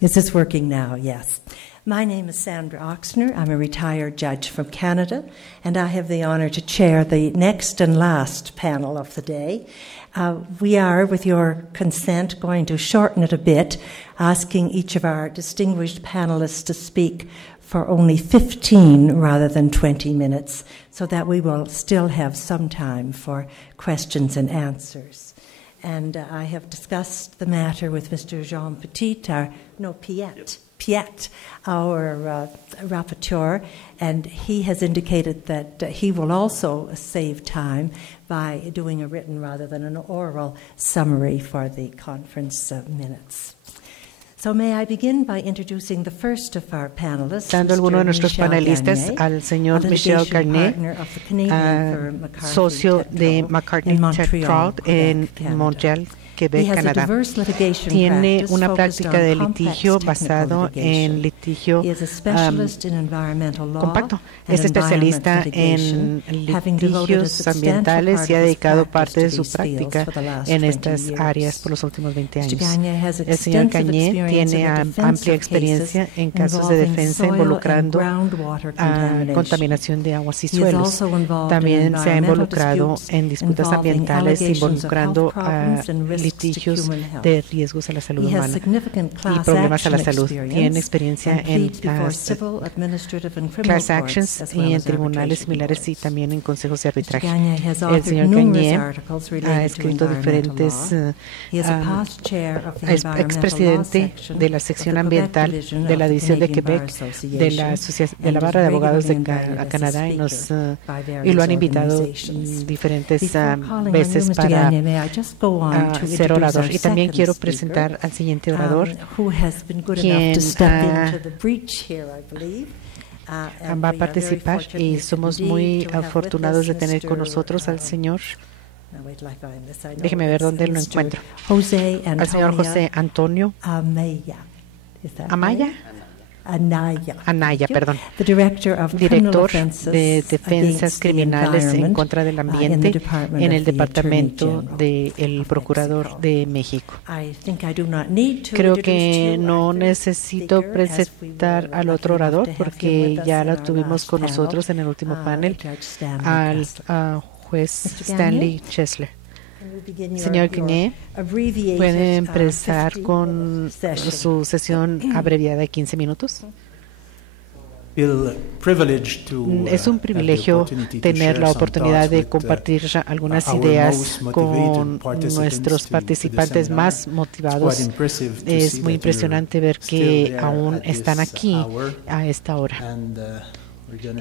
Is this working now? Yes. My name is Sandra Oxner. I'm a retired judge from Canada, and I have the honor to chair the next and last panel of the day. We are, with your consent, going to shorten it a bit, asking each of our distinguished panelists to speak for only 15 rather than 20 minutes, so that we will still have some time for questions and answers. And I have discussed the matter with Mr. Jean Piette, our rapporteur, and he has indicated that he will also save time by doing a written rather than an oral summary for the conference minutes. So may I begin by introducing the first of our panelists, dando alguno de nuestros panelistas al señor Michel Gagné, socio de McCartney Traut en Montreal, Quebec, Canadá. Tiene una práctica de litigio basado en litigio compacto. Es especialista en litigios ambientales y ha dedicado parte de su práctica en estas áreas por los últimos 20 años. El señor Gagné tiene amplia experiencia en casos de defensa involucrando contaminación de aguas y suelos. También se ha involucrado en disputas ambientales involucrando litigios de riesgos a la salud humana y problemas a la salud. Tiene experiencia en class actions y en tribunales similares y también en consejos de arbitraje. El señor Gagné ha escrito diferentes, es expresidente de la sección ambiental de la División de Quebec de la Barra de Abogados de Canadá y lo han invitado diferentes veces para ser orador. Y también quiero presentar al siguiente orador, quien va a participar, y somos muy afortunados de tener con nosotros al señor, déjeme ver dónde lo encuentro, al señor José Antonio Anaya, perdón, director de defensas criminales en contra del ambiente en el Departamento del Procurador de México. Creo que no necesito presentar al otro orador porque ya lo tuvimos con nosotros en el último panel, al juez Stanley Chesler. Señor Gagné, ¿puede empezar con su sesión abreviada de 15 minutos? Es un privilegio tener la oportunidad de compartir algunas ideas con nuestros participantes más motivados. Es muy impresionante ver que aún están aquí a esta hora.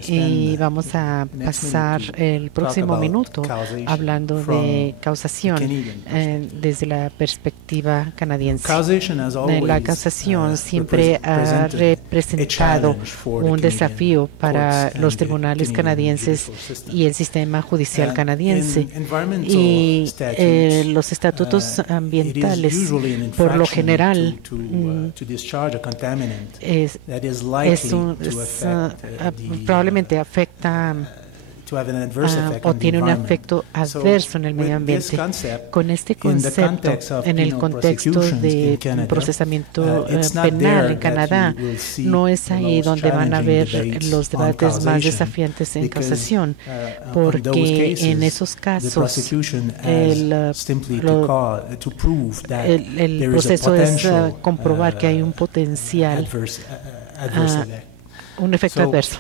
Y vamos a pasar el próximo minuto hablando de causación desde la perspectiva canadiense. La causación siempre ha representado un desafío para los tribunales canadienses y el sistema judicial canadiene. Y los estatutos ambientales, por lo general, probablemente afecta o tiene un efecto adverso en el medio ambiente. Con este concepto, en el contexto de procesamiento penal en Canadá, no es ahí donde van a haber los debates más desafiantes en casación, porque en esos casos el proceso es comprobar que hay un potencial, un efecto adverso.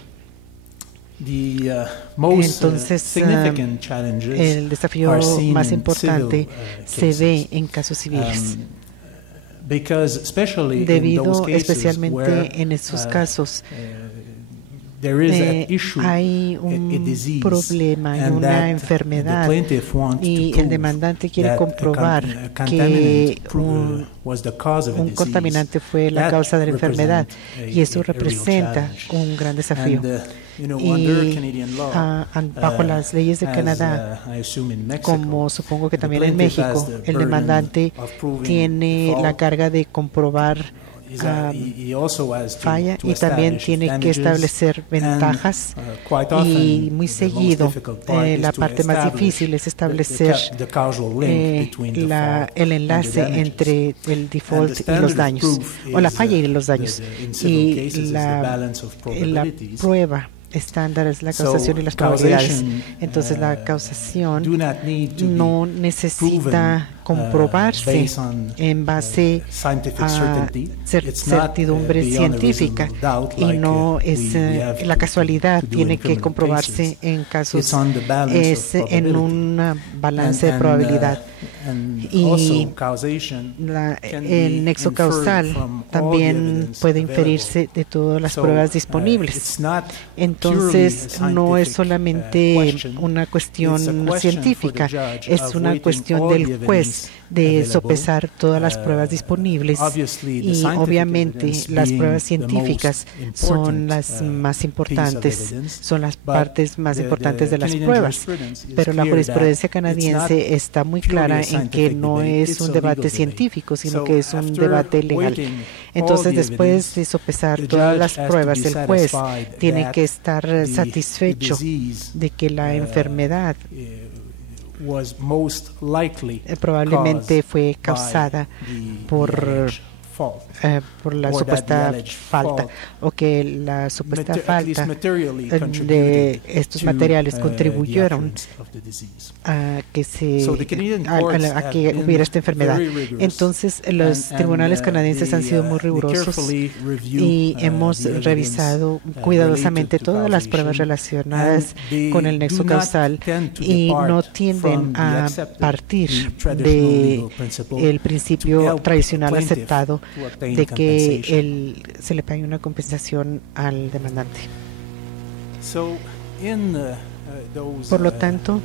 Entonces, el desafío más importante se ve en casos civiles, debido especialmente en esos casos hay un problema y una enfermedad, y el demandante quiere comprobar que un contaminante fue la causa de la enfermedad, y eso representa un gran desafío. Y bajo las leyes de Canadá, como supongo que también en México, el demandante tiene la carga de comprobar falla y también tiene que establecer ventajas y muy seguido la parte más difícil es establecer el enlace entre el default y los daños o la falla y los daños y la prueba estándar es la causación y las probabilidades. Entonces la causación no necesita comprobarse en base a certidumbre científica y no es la casualidad, tiene que comprobarse en casos en un balance de probabilidad. Y el nexo causal también puede inferirse de todas las pruebas disponibles. Entonces, no es solamente una cuestión científica, es una cuestión del juez de sopesar todas las pruebas disponibles y obviamente las pruebas científicas son las más importantes, son las partes más importantes de las pruebas, pero la jurisprudencia canadiense está muy clara en que no es un debate científico, sino que es un debate legal. Entonces, después de sopesar todas las pruebas, el juez tiene que estar satisfecho de que la enfermedad probablemente fue causada por la supuesta falta o que la supuesta falta de estos materiales contribuyeron a que hubiera esta enfermedad. Entonces, los tribunales canadienses han sido muy rigurosos y hemos revisado cuidadosamente todas las pruebas relacionadas con el nexo causal y no tienden a partir del principio tradicional aceptado de que se le pague una compensación al demandante. Por lo tanto,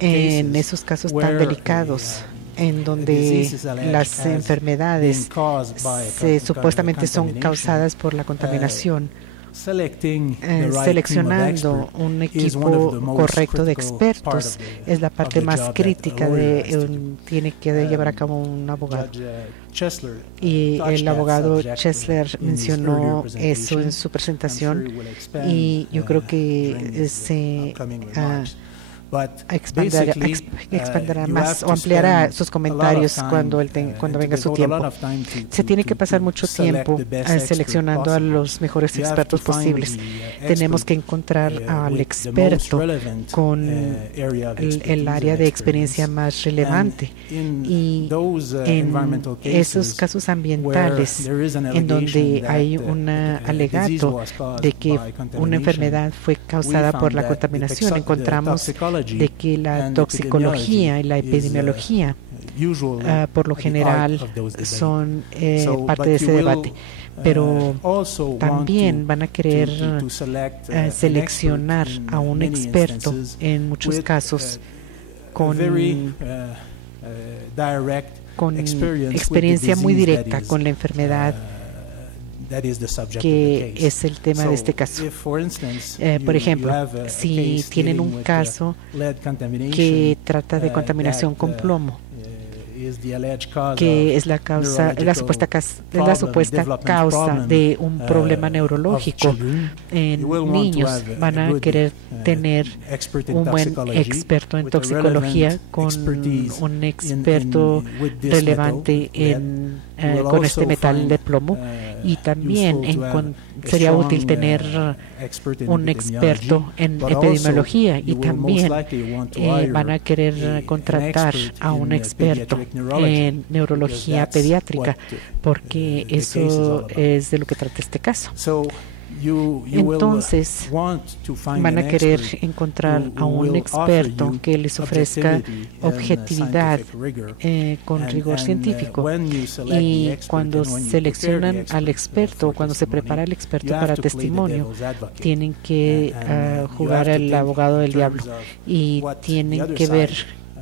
en esos casos tan delicados, en donde las enfermedades supuestamente son causadas por la contaminación, seleccionando un equipo correcto de expertos es la parte más crítica tiene que llevar a cabo un abogado. Y el abogado Chesler mencionó eso en su presentación y yo creo que se expandirá más o ampliará sus comentarios cuando venga su tiempo. Se tiene que pasar mucho tiempo seleccionando a los mejores expertos posibles. Tenemos que encontrar al experto con el área de experiencia más relevante. Y en esos casos ambientales, en donde hay un alegato de que una enfermedad fue causada por la contaminación, encontramos de que la toxicología y la epidemiología por lo general son parte de ese debate, pero también van a querer seleccionar a un experto en muchos casos con experiencia muy directa con la enfermedad que es el tema de este caso. Por ejemplo, si tienen un caso que trata de contaminación con plomo, que es la supuesta causa de un problema neurológico en niños, van a querer tener un buen experto en toxicología con un experto relevante con este metal de plomo, y también sería útil tener un experto en epidemiología, y también van a querer contratar a un experto en neurología pediátrica, porque eso es de lo que trata este caso. Entonces, van a querer encontrar a un experto que les ofrezca objetividad con rigor científico. Y cuando seleccionan al experto, cuando se prepara el experto para testimonio, tienen que jugar al abogado del diablo y tienen que ver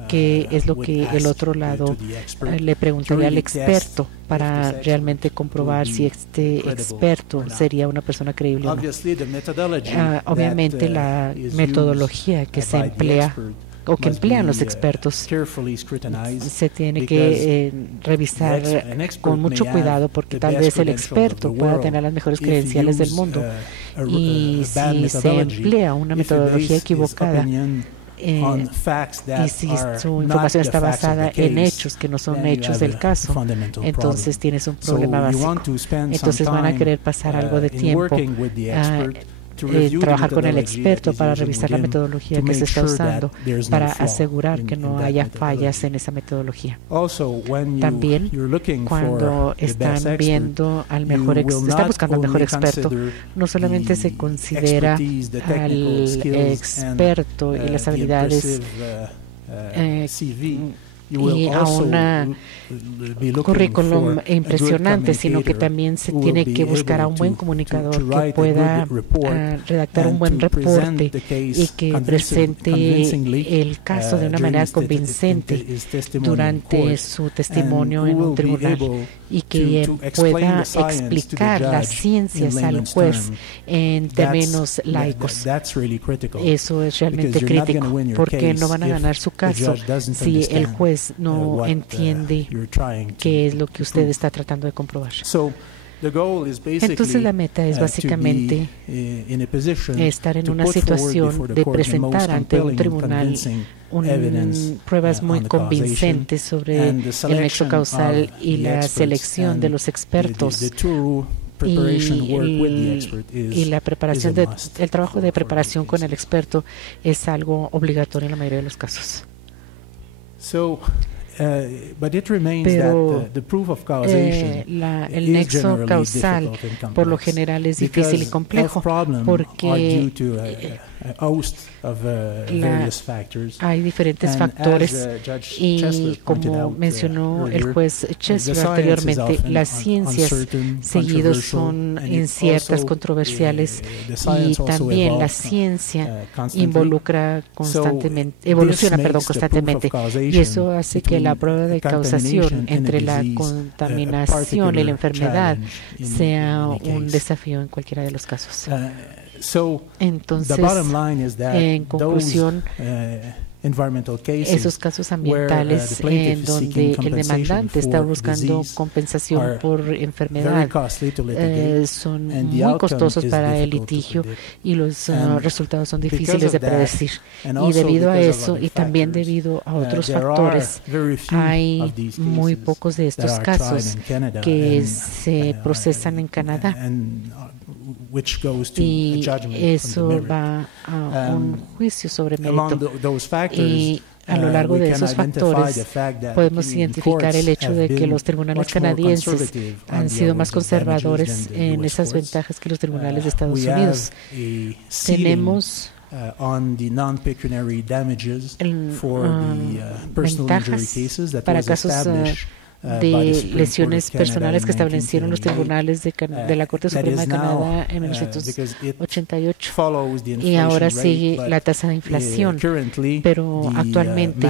qué es lo que el otro lado le preguntaría al experto para realmente comprobar si este experto sería una persona creíble o no. Obviamente la metodología que se emplea o que emplean los expertos. Se tiene que revisar con mucho cuidado, porque tal vez el experto pueda tener las mejores credenciales del mundo, y si se emplea una metodología equivocada y si su información está basada en hechos que no son hechos del caso, entonces tienes un problema básico. Entonces van a querer pasar algo de tiempo trabajar con el experto para revisar la metodología que se está usando, para asegurar que no haya fallas en esa metodología. También, cuando están viendo al mejor están buscando al mejor experto, no solamente se considera al experto y las habilidades y a un currículum impresionante, sino que también se tiene que buscar a un buen comunicador que pueda redactar un buen reporte y que presente el caso de una manera convincente durante su testimonio en un tribunal, y que pueda explicar las ciencias al juez en términos laicos. Eso es realmente crítico, porque no van a ganar su caso si el juez no entiende qué es lo que usted está tratando de comprobar. Entonces la meta es básicamente estar en una situación de presentar ante un tribunal pruebas muy convincentes sobre el nexo causal y la selección de los expertos. Y la preparación el trabajo de preparación con el experto es algo obligatorio en la mayoría de los casos. Pero el nexo causal por lo general es difícil y complejo, porque hay diferentes factores, y como mencionó el juez Chesler anteriormente, las ciencias seguidos son inciertas, controversiales, y también la ciencia evoluciona constantemente, y eso hace que la prueba de causación entre la contaminación y la enfermedad sea un desafío en cualquiera de los casos. Entonces, en conclusión, esos casos ambientales en donde el demandante está buscando compensación por enfermedad son muy costosos para el litigio, y los resultados son difíciles de predecir. Y debido a eso, y también debido a otros factores, hay muy pocos de estos casos que se procesan en Canadá, y eso va a un juicio sobre mérito. Y a lo largo de esos factores podemos identificar el hecho de que los tribunales canadienses han sido más conservadores en esas ventajas que los tribunales de Estados Unidos. Tenemos ventajas para casos de lesiones personales que establecieron los tribunales de la Corte Suprema de Canadá en 1988, y ahora sigue la tasa de inflación, pero actualmente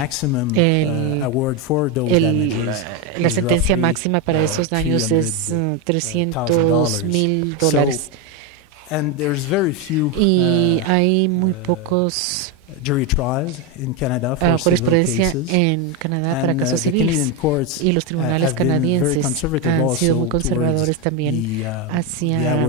la sentencia máxima para esos daños es $300,000, y hay muy pocos jurisprudencia en Canadá para casos civiles, y los tribunales canadienses han sido muy conservadores también hacia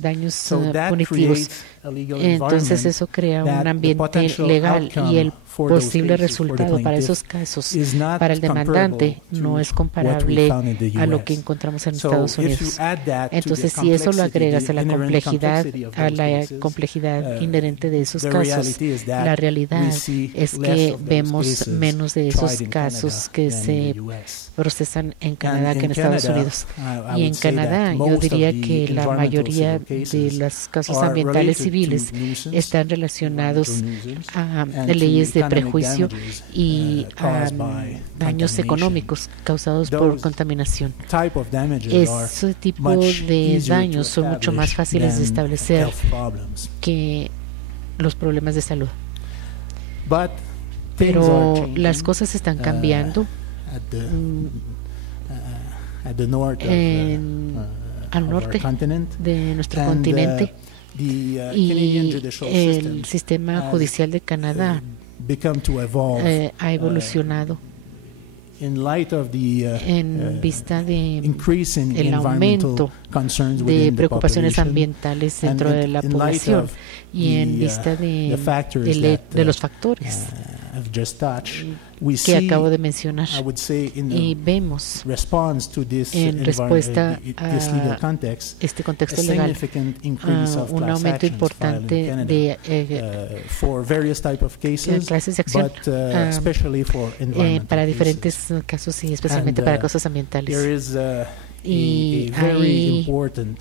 daños punitivos. Entonces eso crea un ambiente legal, y el posible resultado para esos casos para el demandante no es comparable a lo que encontramos en Estados Unidos. Entonces, si eso lo agregas a la complejidad inherente de esos casos, la realidad es que vemos menos de esos casos que se procesan en Canadá que en Estados Unidos. Y en Canadá yo diría que la mayoría de los casos ambientales civiles están relacionados a leyes de prejuicio y a daños económicos causados por contaminación. Ese tipo de daños son mucho más fáciles de establecer que los problemas de salud. Pero las cosas están cambiando al norte de nuestro continente, y el sistema judicial de Canadá ha evolucionado en vista del aumento de preocupaciones ambientales dentro de la población y en vista de los factores que acabo de mencionar. Y vemos en respuesta a este contexto legal un aumento importante de clases de acción para diferentes casos y especialmente para causas ambientales. Y hay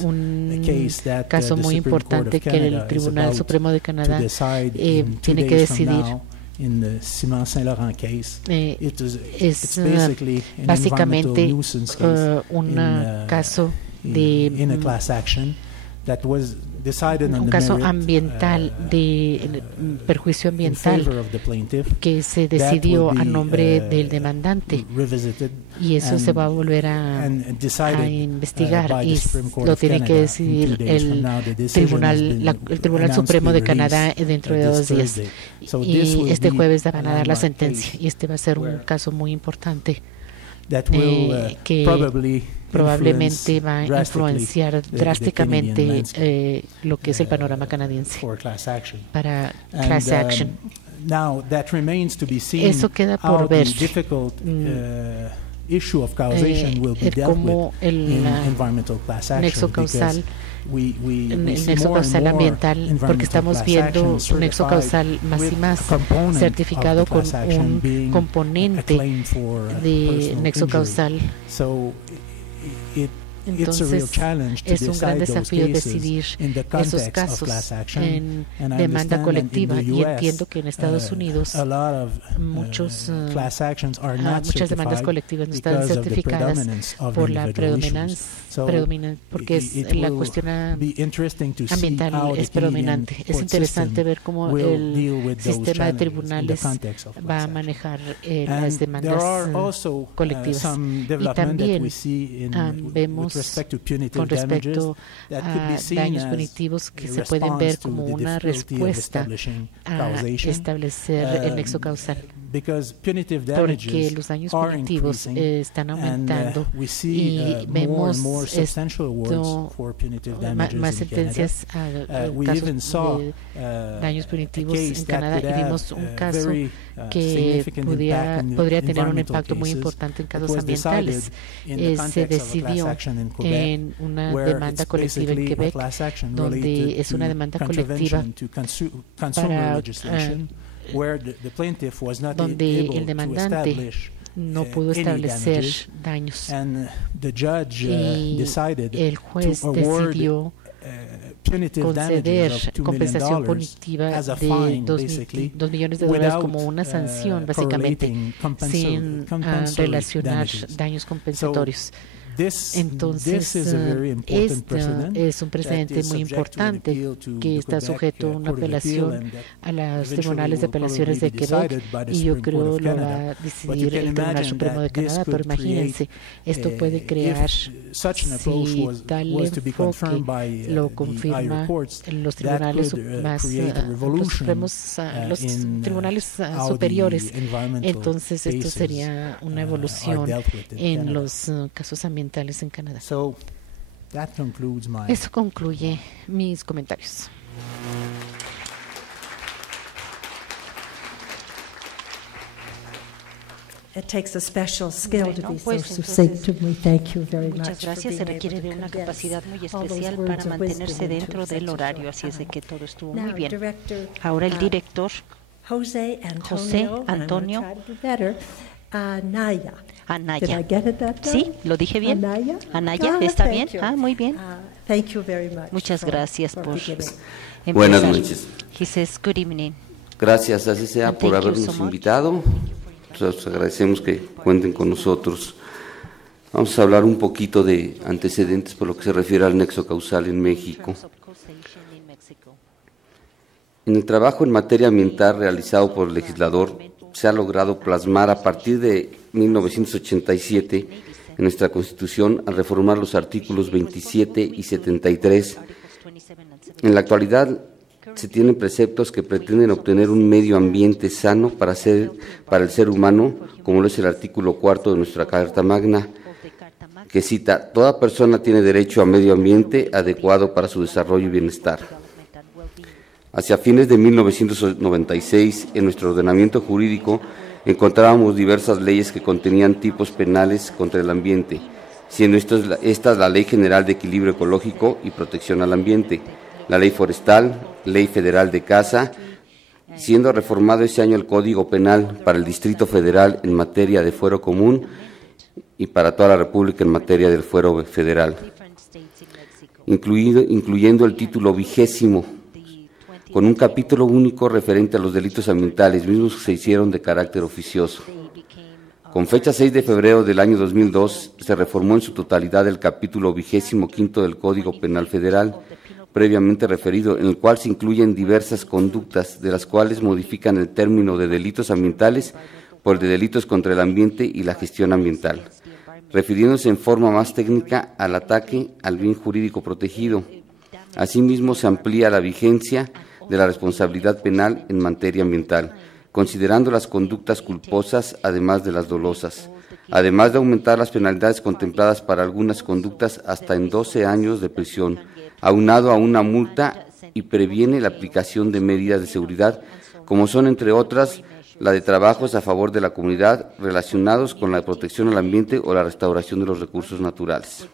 un caso muy importante que el Tribunal Supremo de Canadá tiene que decidir. Es básicamente un caso un caso ambiental de perjuicio ambiental que se decidió a nombre del demandante, y eso se va a volver a investigar y lo tiene que decidir el Tribunal Supremo de Canadá dentro de 2 días, y este jueves van a dar la sentencia, y este va a ser un caso muy importante que probablemente va a influenciar drásticamente lo que es el panorama canadiense para class action. Eso queda por ver cómo el nexo causal ambiental, porque estamos viendo un nexo causal más y más certificado con un componente de nexo causal. Entonces, es un gran desafío decidir esos casos en demanda colectiva, y entiendo que en Estados Unidos muchas demandas colectivas no están certificadas por la predominancia, porque la cuestión ambiental es predominante. Es interesante ver cómo el sistema de tribunales va a manejar las demandas colectivas. Y también vemos con respecto a daños punitivos que se pueden ver como una respuesta a establecer el nexo causal, porque los daños punitivos están aumentando y vemos más sentencias a casos de daños punitivos en Canadá, y vimos un caso que podría tener un impacto muy importante en casos ambientales. Se decidió en una demanda colectiva en Quebec, donde es una demanda colectiva para donde el demandante no pudo establecer daños, y el juez decidió conceder compensación punitiva de $2 millones como una sanción, básicamente, sin relacionar daños compensatorios. Entonces, este es un precedente muy importante que está sujeto a una apelación a los tribunales de apelaciones de Quebec, y yo creo lo va a decidir el Tribunal Supremo de Canadá. Pero imagínense, esto puede crear, si tal enfoque lo confirma los tribunales los tribunales superiores, entonces esto sería una evolución en los casos ambientales en Canadá. Eso concluye mis comentarios. It takes a special skill to be so succinct. We thank you very much. Muchas gracias. Se requiere de una capacidad muy especial para mantenerse dentro del horario, así es de que todo estuvo muy bien. Ahora el director José Antonio Anaya. Anaya. Sí, lo dije bien. Anaya, ¿está bien? Muy bien. Muchas gracias por empezar. Buenas noches. He says, good evening. Gracias, así sea, por habernos invitado. Nosotros agradecemos que cuenten con nosotros. Vamos a hablar un poquito de antecedentes por lo que se refiere al nexo causal en México. En el trabajo en materia ambiental realizado por el legislador, se ha logrado plasmar a partir de 1987 en nuestra Constitución, al reformar los artículos 27 y 73, En la actualidad se tienen preceptos que pretenden obtener un medio ambiente sano para el ser humano, como lo es el artículo 4 de nuestra Carta Magna, que cita: toda persona tiene derecho a medio ambiente adecuado para su desarrollo y bienestar. Hacia fines de 1996, en nuestro ordenamiento jurídico, encontrábamos diversas leyes que contenían tipos penales contra el ambiente, siendo esta la Ley General de Equilibrio Ecológico y Protección al Ambiente, la Ley Forestal, Ley Federal de Caza, siendo reformado ese año el Código Penal para el Distrito Federal en materia de fuero común y para toda la República en materia del fuero federal, incluyendo el título 20, con un capítulo único referente a los delitos ambientales, mismos que se hicieron de carácter oficioso. Con fecha 6 de febrero del año 2002, se reformó en su totalidad el capítulo 25 del Código Penal Federal, previamente referido, en el cual se incluyen diversas conductas, de las cuales modifican el término de delitos ambientales por el de delitos contra el ambiente y la gestión ambiental, refiriéndose en forma más técnica al ataque al bien jurídico protegido. Asimismo, se amplía la vigencia de la responsabilidad penal en materia ambiental, considerando las conductas culposas además de las dolosas, además de aumentar las penalidades contempladas para algunas conductas hasta en 12 años de prisión, aunado a una multa, y previene la aplicación de medidas de seguridad, como son, entre otras, la de trabajos a favor de la comunidad relacionados con la protección al ambiente o la restauración de los recursos naturales.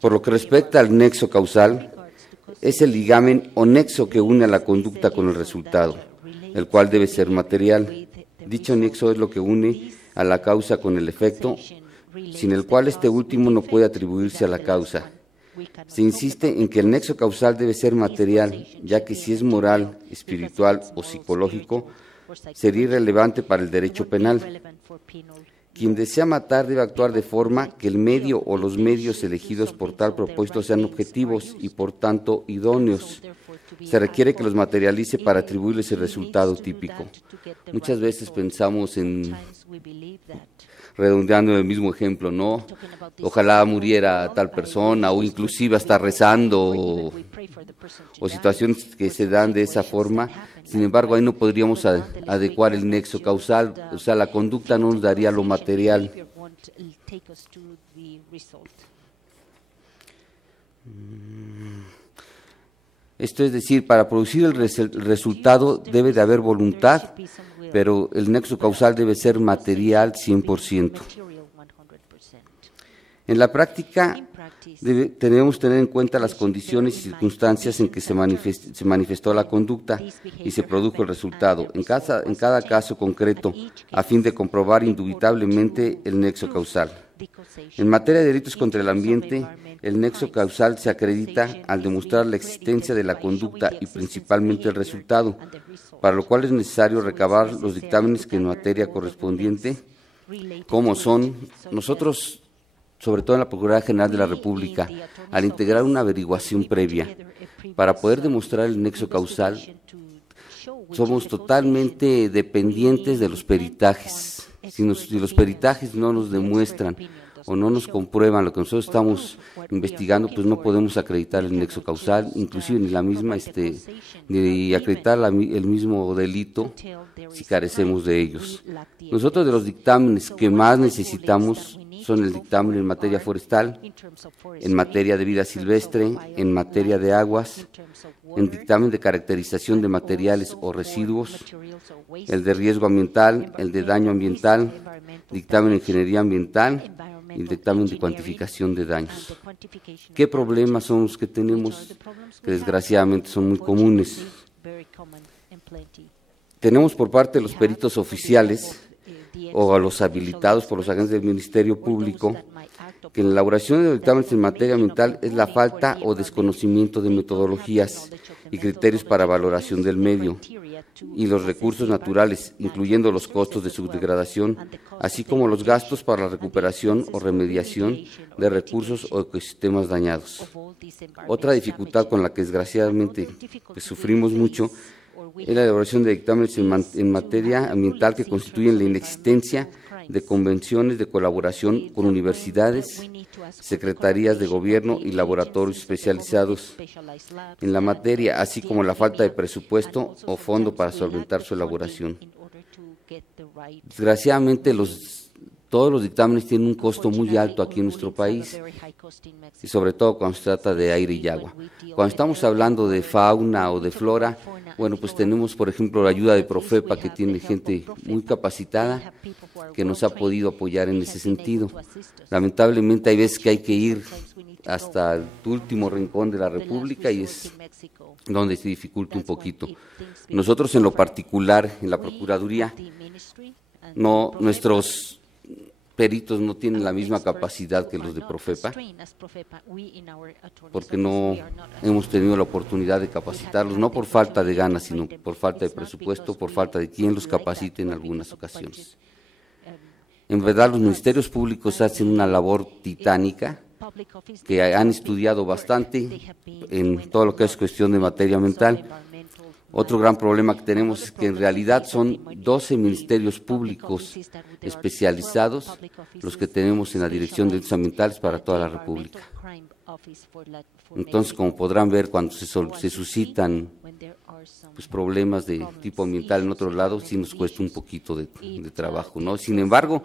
Por lo que respecta al nexo causal, es el ligamen o nexo que une a la conducta con el resultado, el cual debe ser material. Dicho nexo es lo que une a la causa con el efecto, sin el cual este último no puede atribuirse a la causa. Se insiste en que el nexo causal debe ser material, ya que si es moral, espiritual o psicológico, sería irrelevante para el derecho penal. Quien desea matar debe actuar de forma que el medio o los medios elegidos por tal propósito sean objetivos y, por tanto, idóneos. Se requiere que los materialice para atribuirles el resultado típico. Muchas veces pensamos redondeando el mismo ejemplo, ¿no? Ojalá muriera tal persona, o inclusive hasta rezando, o situaciones que se dan de esa forma. Sin embargo, ahí no podríamos adecuar el nexo causal, o sea, la conducta no nos daría lo material. Esto es decir, para producir el resultado debe de haber voluntad, pero el nexo causal debe ser material 100%. En la práctica, debemos tener en cuenta las condiciones y circunstancias en que se manifestó la conducta y se produjo el resultado, en cada caso concreto, a fin de comprobar indubitablemente el nexo causal. En materia de delitos contra el ambiente, el nexo causal se acredita al demostrar la existencia de la conducta y principalmente el resultado, para lo cual es necesario recabar los dictámenes que en materia correspondiente, como son nosotros, sobre todo en la Procuraduría General de la República, al integrar una averiguación previa para poder demostrar el nexo causal, somos totalmente dependientes de los peritajes. Si los peritajes no nos demuestran o no nos comprueban lo que nosotros estamos investigando, pues no podemos acreditar el nexo causal, inclusive ni la misma, ni acreditar el mismo delito si carecemos de ellos. Nosotros, de los dictámenes que más necesitamos, son el dictamen en materia forestal, en materia de vida silvestre, en materia de aguas, en dictamen de caracterización de materiales o residuos, el de riesgo ambiental, el de daño ambiental, dictamen de ingeniería ambiental y el dictamen de cuantificación de daños. ¿Qué problemas son los que tenemos? Que desgraciadamente son muy comunes. Tenemos por parte de los peritos oficiales o a los habilitados por los agentes del Ministerio Público, que en la elaboración de dictámenes en materia ambiental es la falta o desconocimiento de metodologías y criterios para valoración del medio y los recursos naturales, incluyendo los costos de su degradación, así como los gastos para la recuperación o remediación de recursos o ecosistemas dañados. Otra dificultad con la que desgraciadamente sufrimos mucho es la elaboración de dictámenes en materia ambiental que constituyen la inexistencia de convenciones de colaboración con universidades secretarías de gobierno y laboratorios especializados en la materia, así como la falta de presupuesto o fondo para solventar su elaboración. Desgraciadamente, todos los dictámenes tienen un costo muy alto aquí en nuestro país, y sobre todo cuando se trata de aire y agua. Cuando estamos hablando de fauna o de flora, bueno, pues tenemos, por ejemplo, la ayuda de Profepa, que tiene gente muy capacitada, que nos ha podido apoyar en ese sentido. Lamentablemente hay veces que hay que ir hasta el último rincón de la República y es donde se dificulta un poquito. Nosotros en lo particular, en la Procuraduría, nuestros peritos no tienen la misma capacidad que los de Profepa, porque no hemos tenido la oportunidad de capacitarlos, no por falta de ganas, sino por falta de presupuesto, por falta de quien los capacite en algunas ocasiones. En verdad, los ministerios públicos hacen una labor titánica, que han estudiado bastante en todo lo que es cuestión de materia ambiental. Otro gran problema que tenemos es que en realidad son 12 ministerios públicos especializados los que tenemos en la Dirección de Delitos Ambientales para toda la República. Entonces, como podrán ver, cuando se suscitan pues, problemas de tipo ambiental en otro lado, sí nos cuesta un poquito de trabajo, ¿no? Sin embargo,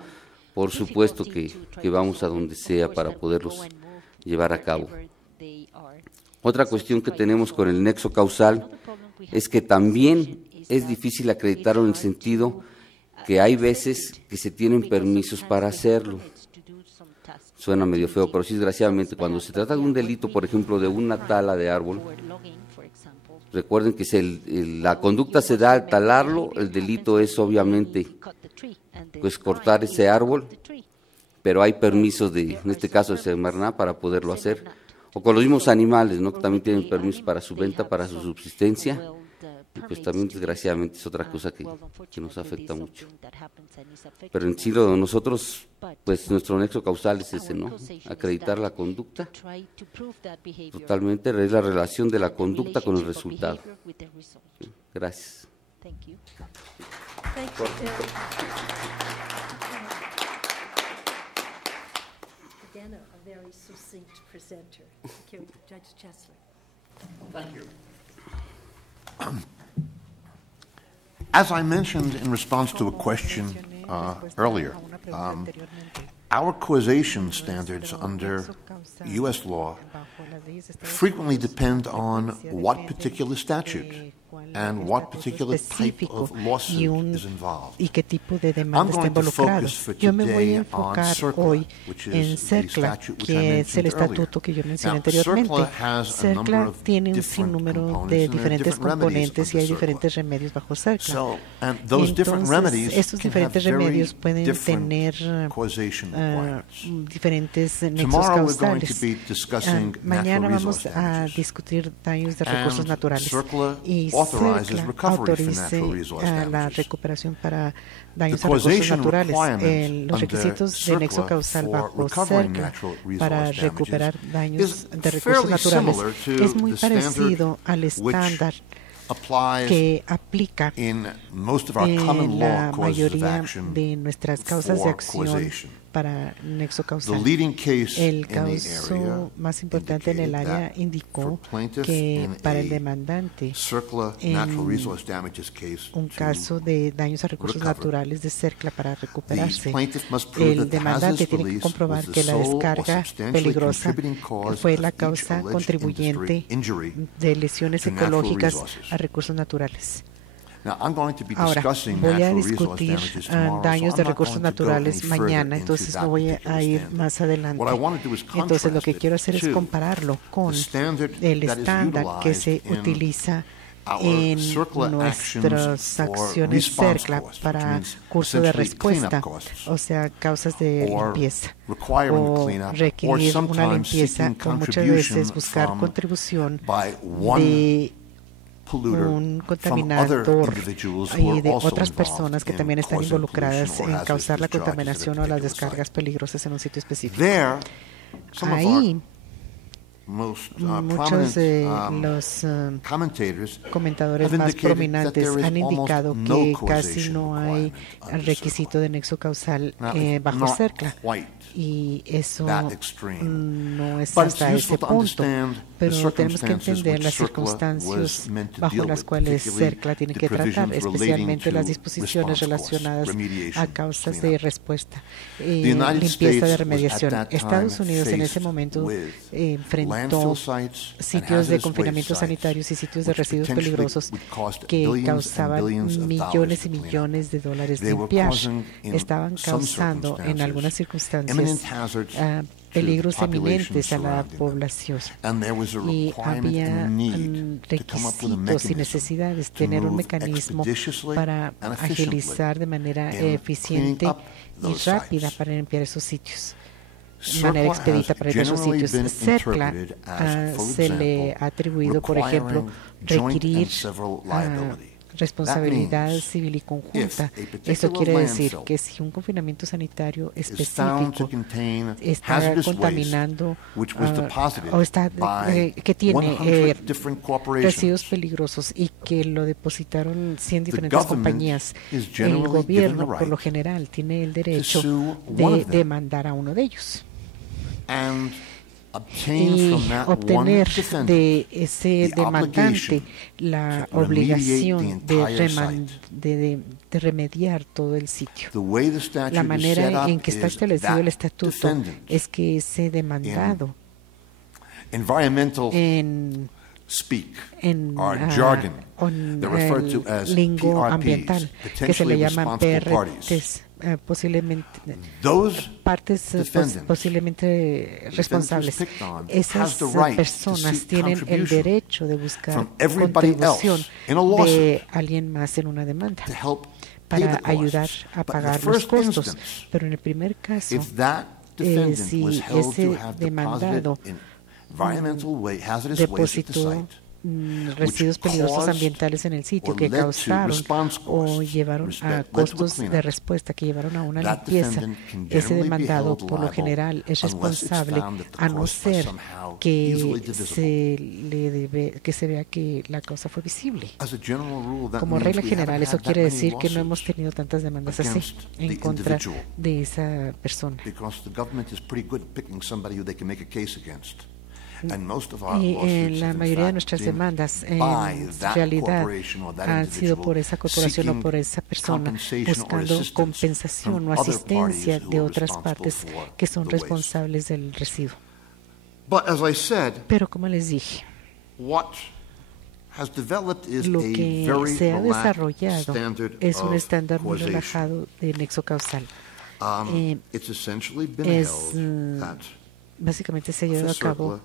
por supuesto que vamos a donde sea para poderlos llevar a cabo. Otra cuestión que tenemos con el nexo causal es que también es difícil acreditarlo en el sentido que hay veces que se tienen permisos para hacerlo. Suena medio feo, pero sí, desgraciadamente, cuando se trata de un delito, por ejemplo, de una tala de árbol, recuerden que la conducta se da al talarlo, el delito es obviamente pues cortar ese árbol, pero hay permisos en este caso de Semarnat para poderlo hacer. O con los mismos animales, ¿no? Que también tienen permisos para su venta, para su subsistencia, y pues también desgraciadamente es otra cosa que nos afecta mucho. Pero en sí nosotros, pues nuestro nexo causal es ese, ¿no? Acreditar la conducta, totalmente es la relación de la conducta con el resultado. Gracias. Again, a very succinct presenter. Thank you, Judge Chesler. Thank you. As I mentioned in response to a question earlier, our causation standards under U.S. law frequently depend on what particular statute and what particular type of lawsuit is involved. I'm going to focus for today on CERCLA, which is the statute which I mentioned earlier. Now, CERCLA has a number of different components, and there are different remedies under CERCLA. So, and those different remedies can have very different causation requirements. Tomorrow we're going to be discussing natural resource damages. And CERCLA authorizes recovery for natural resource damages. Daños a recursos naturales. Los requisitos de nexo causal bajo CERCLA para recuperar daños de recursos naturales es muy parecido al estándar que aplica en la mayoría de nuestras causas de acción para nexo causal. El caso más importante en el área indicó que para el demandante, en un caso de daños a recursos naturales de CERCLA para recuperarse, el demandante tiene que comprobar que la descarga peligrosa fue la causa contribuyente de lesiones ecológicas a recursos naturales. Ahora, voy a discutir daños de recursos naturales mañana, entonces no voy a ir más adelante. Entonces, lo que quiero hacer es compararlo con el estándar que se utiliza en nuestras acciones CERCLA para curso de respuesta, o sea, causas de limpieza, o requerir una limpieza, o muchas veces buscar contribución de un contaminador y de otras personas que también están involucradas en causar la contaminación o las descargas peligrosas en un sitio específico. Ahí, Muchos de los comentadores más prominentes han indicado que casi no hay requisito de nexo causal bajo CERCLA, y eso no es hasta ese punto, pero tenemos que entender las circunstancias bajo las cuales CERCLA tiene que tratar, especialmente las disposiciones relacionadas a causas de respuesta, limpieza de remediación. Estados Unidos en ese momento enfrentó sitios de confinamiento sanitarios y sitios de residuos peligrosos que causaban millones y millones de dólares limpiar. Estaban causando en algunas circunstancias peligros eminentes a la población, y había requisitos y necesidades, tener un mecanismo para agilizar de manera eficiente y rápida para limpiar esos sitios, de manera expedita para limpiar esos sitios. CERCLA se le ha atribuido, por ejemplo, requerir responsabilidad civil y conjunta. Esto quiere decir que si un confinamiento sanitario específico está contaminando o está que tiene residuos peligrosos y que lo depositaron 100 diferentes compañías, el gobierno por lo general tiene el derecho de demandar a uno de ellos y obtener de ese demandante la obligación de remediar todo el sitio. La manera en que está establecido el estatuto es que ese demandado en lingo ambiental, que se le llaman PRTs, posiblemente partes posiblemente responsables. Esas personas tienen el derecho de buscar contribución de alguien más en una demanda para ayudar a pagar los costos. Pero en el primer caso, si ese demandado depositó residuos peligrosos ambientales en el sitio que causaron o llevaron a costos de respuesta que llevaron a una limpieza, ese demandado por lo general es responsable, a no ser que se vea que la causa fue visible. Como regla general, eso quiere decir que no hemos tenido tantas demandas así en contra de esa persona. Y la mayoría de nuestras demandas en realidad han sido por esa corporación o por esa persona buscando compensación o asistencia de otras partes que son responsables del residuo. Pero como les dije, lo que se ha desarrollado es un estándar muy relajado de nexo causal. Básicamente se lleva a cabo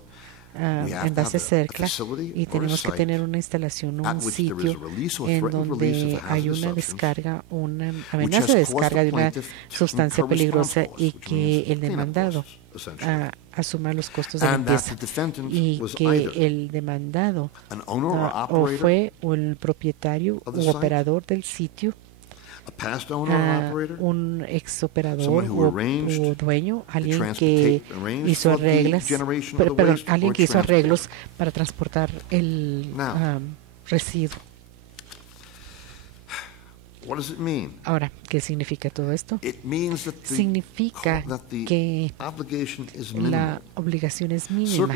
en base a CERCLA, y tenemos que tener una instalación, un sitio en donde hay una descarga, una amenaza de descarga de una sustancia peligrosa, y que el demandado asuma los costos de limpieza, y que el demandado o fue el propietario u operador del sitio, un ex operador o dueño, alguien que hizo arreglos para transportar el residuo. Ahora, ¿qué significa todo esto? Significa que la obligación es mínima.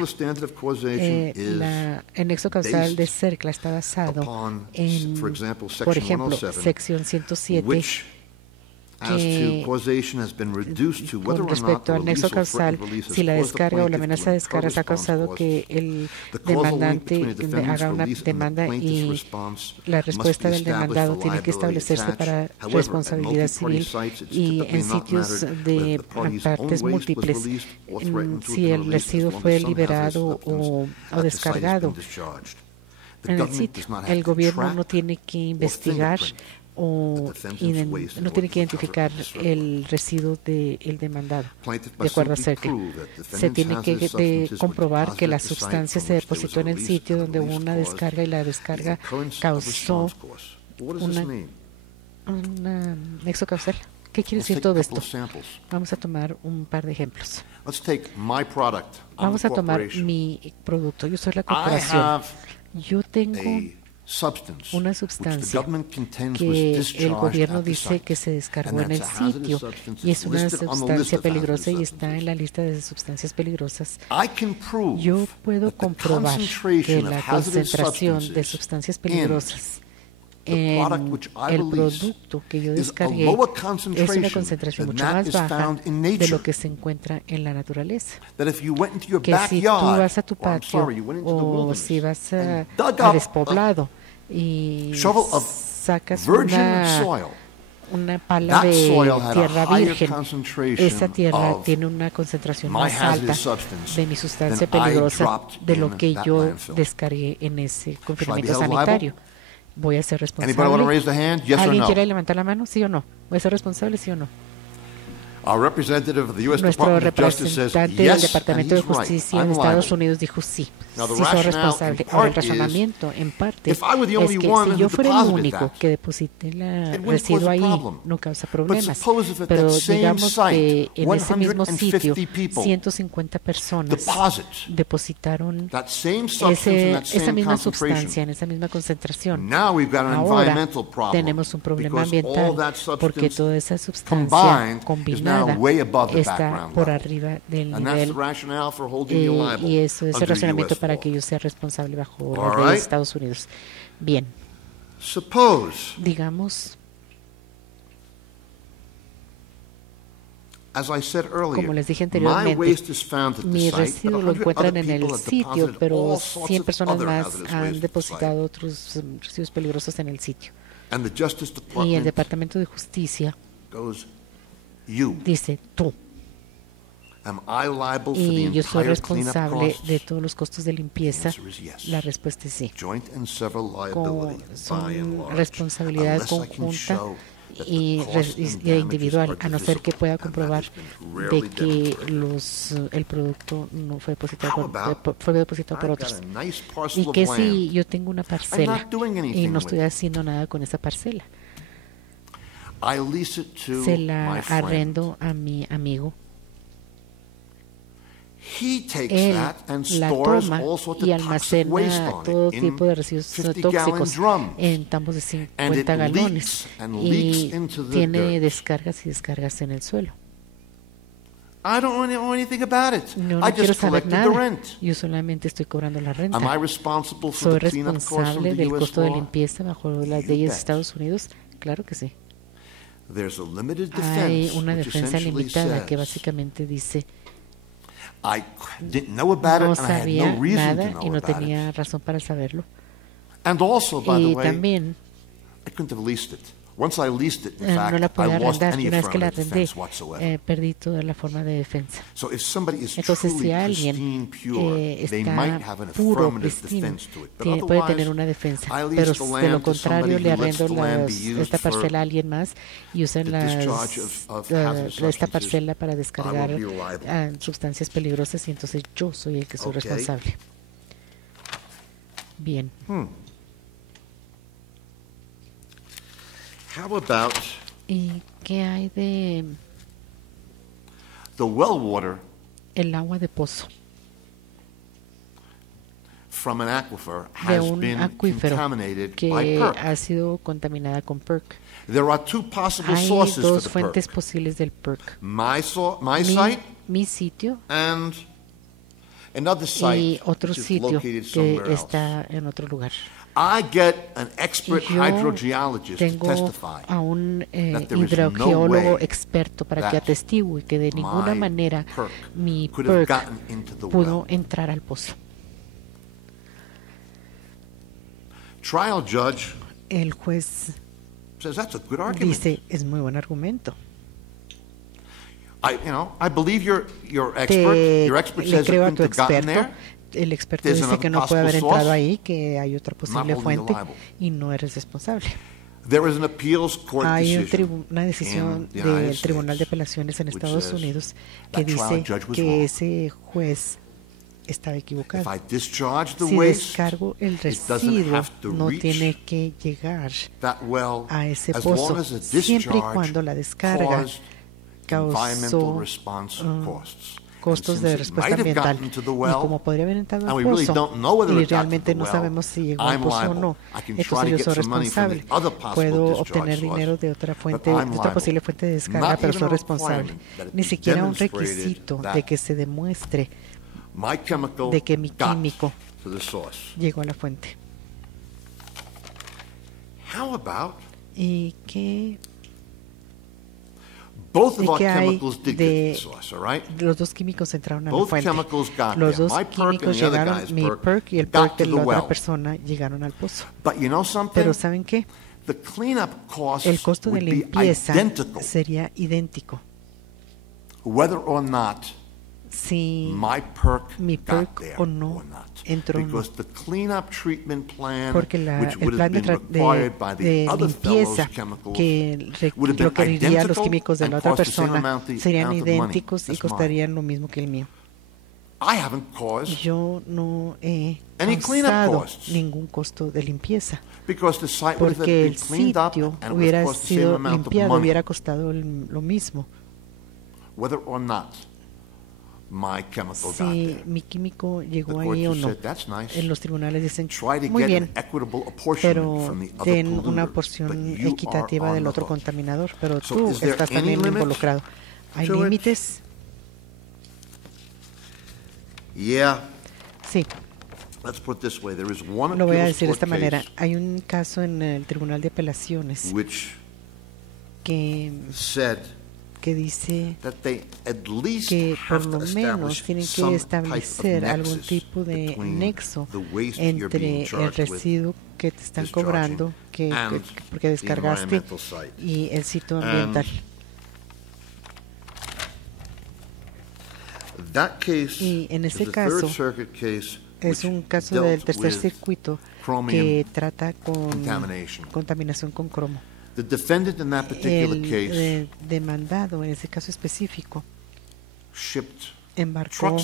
El nexo causal de CERCLA está basado en, por ejemplo, sección 107, que con respecto al nexo causal, si la descarga o la amenaza de descarga ha causado que el demandante haga una demanda, y la respuesta del demandado tiene que establecerse para responsabilidad civil, y en sitios de partes múltiples, si el residuo fue liberado o descargado en el sitio, el gobierno no tiene que investigar o no tiene que identificar el residuo del demandado. De acuerdo a CERCLA, se tiene que comprobar que la sustancia se depositó en el sitio donde hubo una descarga, y la descarga causó una nexo causal. ¿Qué quiere decir todo esto? Vamos a tomar un par de ejemplos. Vamos a tomar mi producto. Yo soy la corporación. Yo tengo una sustancia que el gobierno dice que se descargó en el sitio y es una sustancia peligrosa y está en la lista de sustancias peligrosas. Yo puedo comprobar que la concentración de sustancias peligrosas en el producto que yo descargué es una concentración mucho más baja de lo que se encuentra en la naturaleza. Que si tú vas a tu patio o si vas a despoblado y sacas una pala de tierra virgen, esa tierra tiene una concentración más alta de mi sustancia peligrosa de lo que yo descargué en ese confinamiento sanitario. ¿Voy a ser responsable? ¿Alguien quiere levantar la mano? ¿Sí o no? ¿Voy a ser responsable? ¿Sí o no? Nuestro representante del Departamento de Justicia de Estados Unidos dijo sí, sí soy responsable. Ahora, el razonamiento, en parte, es que si yo fuera el único que deposite el residuo ahí, no causa problemas. Pero digamos que en ese mismo sitio, 150 personas depositaron esa misma sustancia, en esa misma concentración. Ahora tenemos un problema ambiental porque toda esa sustancia combinada está por arriba del nivel y eso es el razonamiento para que yo sea responsable bajo las leyes de Estados Unidos. Bien, digamos, como les dije anteriormente, mi residuo lo encuentran en el sitio, pero 100 personas más han depositado otros residuos peligrosos en el sitio. Y el Departamento de Justicia dice tú. Y yo soy responsable de todos los costos de limpieza. La respuesta es sí. Son responsabilidad conjunta y individual, a no ser que pueda comprobar de que el producto no fue depositado por otros. Y que si yo tengo una parcela y no estoy haciendo nada con esa parcela, se la arrendo a mi amigo. Él la toma y almacena todo tipo de residuos tóxicos en tambos de 50 galones y tiene descargas y descargas en el suelo. No quiero saber nada. Yo solamente estoy cobrando la renta. ¿Soy responsable del costo de limpieza bajo las leyes de Estados Unidos? Claro que sí. Hay una defensa limitada que básicamente dice: no sabía nada y no tenía razón para saberlo. Y también no la podía arrendar. Una vez que la arrendé, perdí toda la forma de defensa. Entonces, si alguien está puro, pristino, puede tener una defensa. Pero de lo contrario, le arrendo esta parcela a alguien más y usan esta parcela para descargar sustancias peligrosas y entonces yo soy el que soy responsable. Bien. ¿Y qué hay de el agua de pozo de un acuífero que ha sido contaminada con PERC? Hay dos fuentes posibles del PERC. Mi sitio y otro sitio que está en otro lugar. Yo tengo a un hidrogeólogo experto para que atestigue que de ninguna manera mi PERC pudo entrar al pozo. El juez dice, es muy buen argumento. Le creo a tu experto. El experto dice que no puede haber entrado ahí, que hay otra posible fuente y no eres responsable. Hay una decisión del Tribunal de Apelaciones en Estados Unidos que dice que ese juez estaba equivocado. Si descargo el residuo, no tiene que llegar a ese pozo, siempre y cuando la descarga causó costos de respuesta ambiental. Y como podría haber entrado al pozo, y realmente no sabemos si llegó al pozo o no, entonces yo soy responsable. Puedo obtener dinero de otra fuente, de otra posible fuente de descarga, pero soy responsable. Ni siquiera un requisito de que se demuestre de que mi químico llegó a la fuente. ¿Y qué? ¿Qué hay de los dos químicos entraron a la fuente? Los dos químicos llegaron, mi perk y el perk de la otra persona llegaron al pozo. Pero ¿saben qué? El costo de limpieza sería idéntico si mi perk o no entró, porque el plan de limpieza que requeriría los químicos de la otra persona serían idénticos y costarían lo mismo que el mío. Yo no he causado ningún costo de limpieza, porque el sitio hubiera sido limpiado, hubiera costado lo mismo. Si mi químico llegó ahí o no. En los tribunales dicen, muy bien, pero ten una porción equitativa del otro contaminador, pero tú estás también involucrado. ¿Hay límites? Sí. Lo voy a decir de esta manera. Hay un caso en el Tribunal de Apelaciones que dice que por lo menos tienen que establecer algún tipo de nexo entre el residuo que te están cobrando porque descargaste y el sitio ambiental. Y en ese caso es un caso del tercer circuito que trata con contaminación con cromo. El demandado en ese caso específico embarcó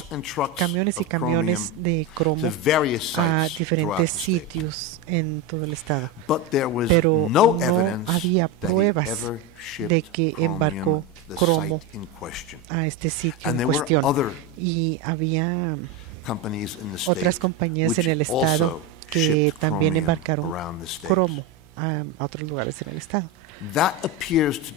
camiones y camiones de cromo a diferentes sitios en todo el estado, pero no había pruebas de que embarcó cromo a este sitio en cuestión, y había otras compañías en el estado que también embarcaron cromo a otros lugares en el estado.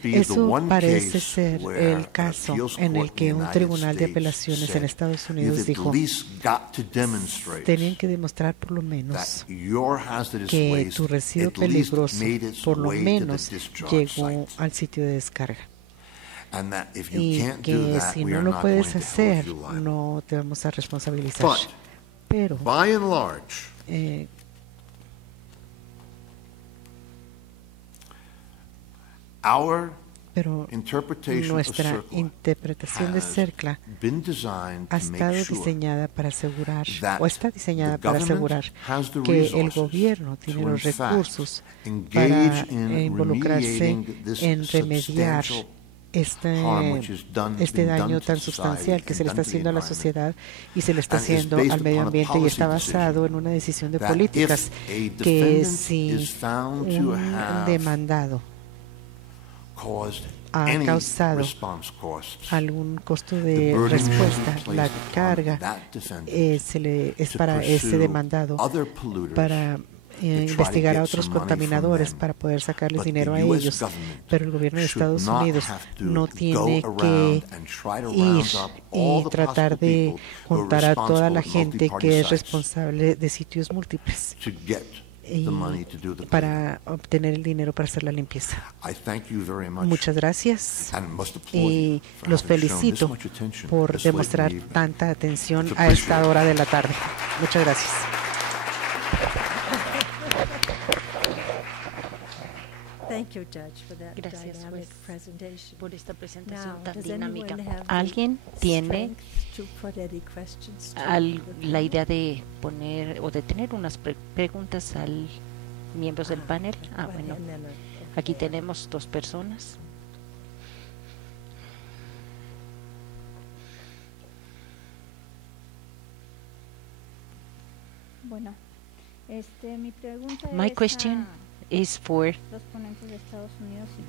Eso parece ser el caso en el que un tribunal de apelaciones en Estados Unidos dijo: tenían que demostrar por lo menos que tu residuo peligroso por lo menos llegó al sitio de descarga, y que si no lo puedes hacer, no te vamos a responsabilizar. Pero nuestra interpretación de CERCLA ha estado diseñada para asegurar, o está diseñada para asegurar, que el gobierno tiene los recursos para involucrarse en remediar este daño tan sustancial que se le está haciendo a la sociedad y se le está haciendo al medio ambiente, y está basado en una decisión de políticas que si un demandado ha causado algún costo de respuesta, la carga es para ese demandado, para investigar a otros contaminadores para poder sacarles dinero a ellos. Pero el gobierno de Estados Unidos no tiene que ir y tratar de juntar a toda la gente que es responsable de sitios múltiples para obtener el dinero para hacer la limpieza. Muchas gracias, y los felicito por demostrar tanta atención a esta hora de la tarde. Muchas gracias. Gracias, juez, por esta presentación tan dinámica. ¿Alguien tiene la idea de poner o de tener unas preguntas al miembros del panel? Bueno, aquí tenemos dos personas. Bueno, mi pregunta My question is for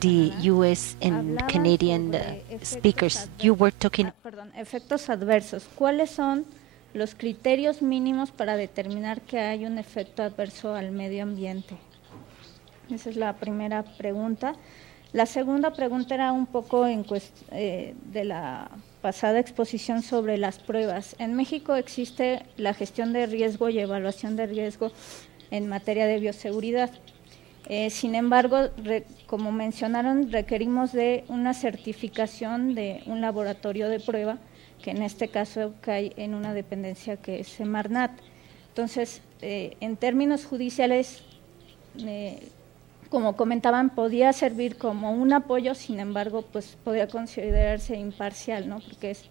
the U.S. and Canadian speakers. You were talking. Efectos adversos. ¿Cuáles son los criterios mínimos para determinar que hay un efecto adverso al medio ambiente? Esa es la primera pregunta. La segunda pregunta era un poco de la pasada exposición sobre las pruebas. En México existe la gestión de riesgo y evaluación de riesgo en materia de bioseguridad. Sin embargo, como mencionaron, requerimos de una certificación de un laboratorio de prueba, que en este caso cae en una dependencia que es Semarnat. Entonces, en términos judiciales, como comentaban, podía servir como un apoyo, sin embargo, pues podría considerarse imparcial, ¿no? Porque es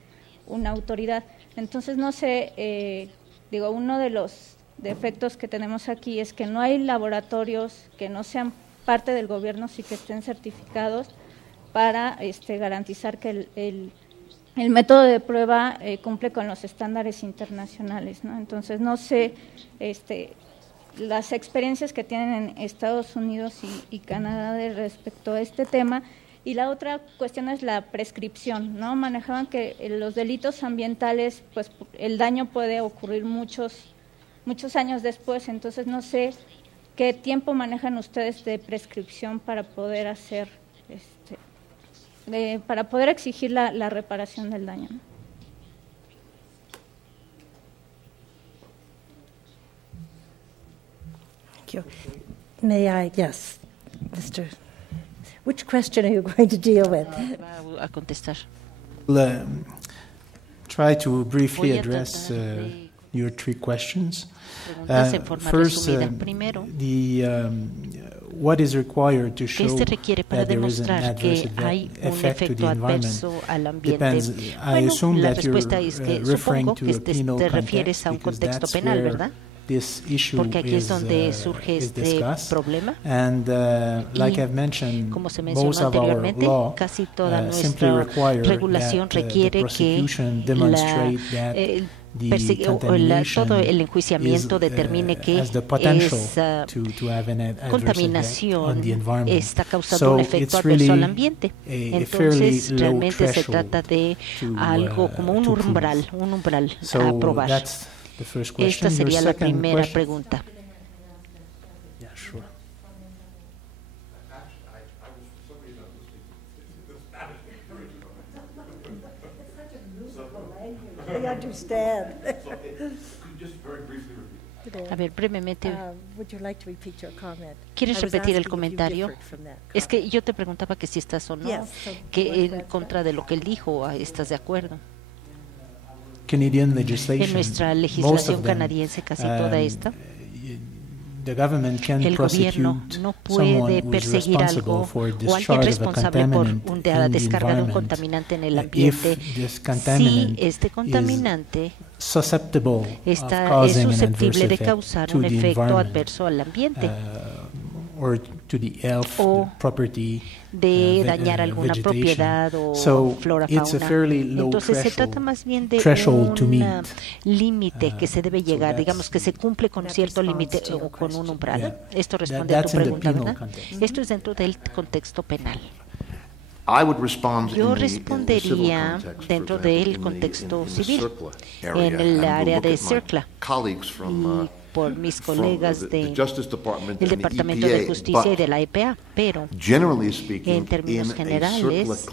una autoridad. Entonces, no sé, uno de los defectos que tenemos aquí es que no hay laboratorios que no sean parte del gobierno, sí que estén certificados para garantizar que el método de prueba cumple con los estándares internacionales, ¿no? Entonces, no sé, las experiencias que tienen en Estados Unidos y Canadá respecto a este tema. Y la otra cuestión es la prescripción, ¿no? Manejaban que los delitos ambientales, pues el daño puede ocurrir muchos años después, entonces no sé qué tiempo manejan ustedes de prescripción para poder hacer, para poder exigir la reparación del daño, ¿no? Thank you. May I, yes, Mr. Which question are you going to deal with? A contestar. Try to briefly address your three questions. First, what is required to show that there is an adverse effect to the environment depends. I assume that you're referring to a penal context because that's where this issue is discussed. And like I've mentioned, most of our law simply require that the prosecution demonstrate that todo el enjuiciamiento determine que esa contaminación está causando un efecto adverso al ambiente. Entonces, realmente se trata de algo como un umbral a probar. Esta sería la primera pregunta. A ver, brevemente, ¿quieres repetir el comentario? Es que yo te preguntaba que si estás o no, que en contra de lo que él dijo, ¿estás de acuerdo? En nuestra legislación canadiense, casi toda esta, el gobierno no puede perseguir algo o alguien responsable por la descarga de un contaminante en el ambiente si este contaminante es susceptible de causar un efecto adverso al ambiente o de dañar alguna propiedad o flora, fauna. Entonces se trata más bien de un límite que se debe llegar, digamos que se cumple con cierto límite o con un umbral. Esto responde a tu pregunta, ¿verdad? Esto es dentro del contexto penal. Yo respondería dentro del contexto civil, en el área de CERCLA, por mis colegas del Departamento de Justicia y de la EPA, pero en términos generales,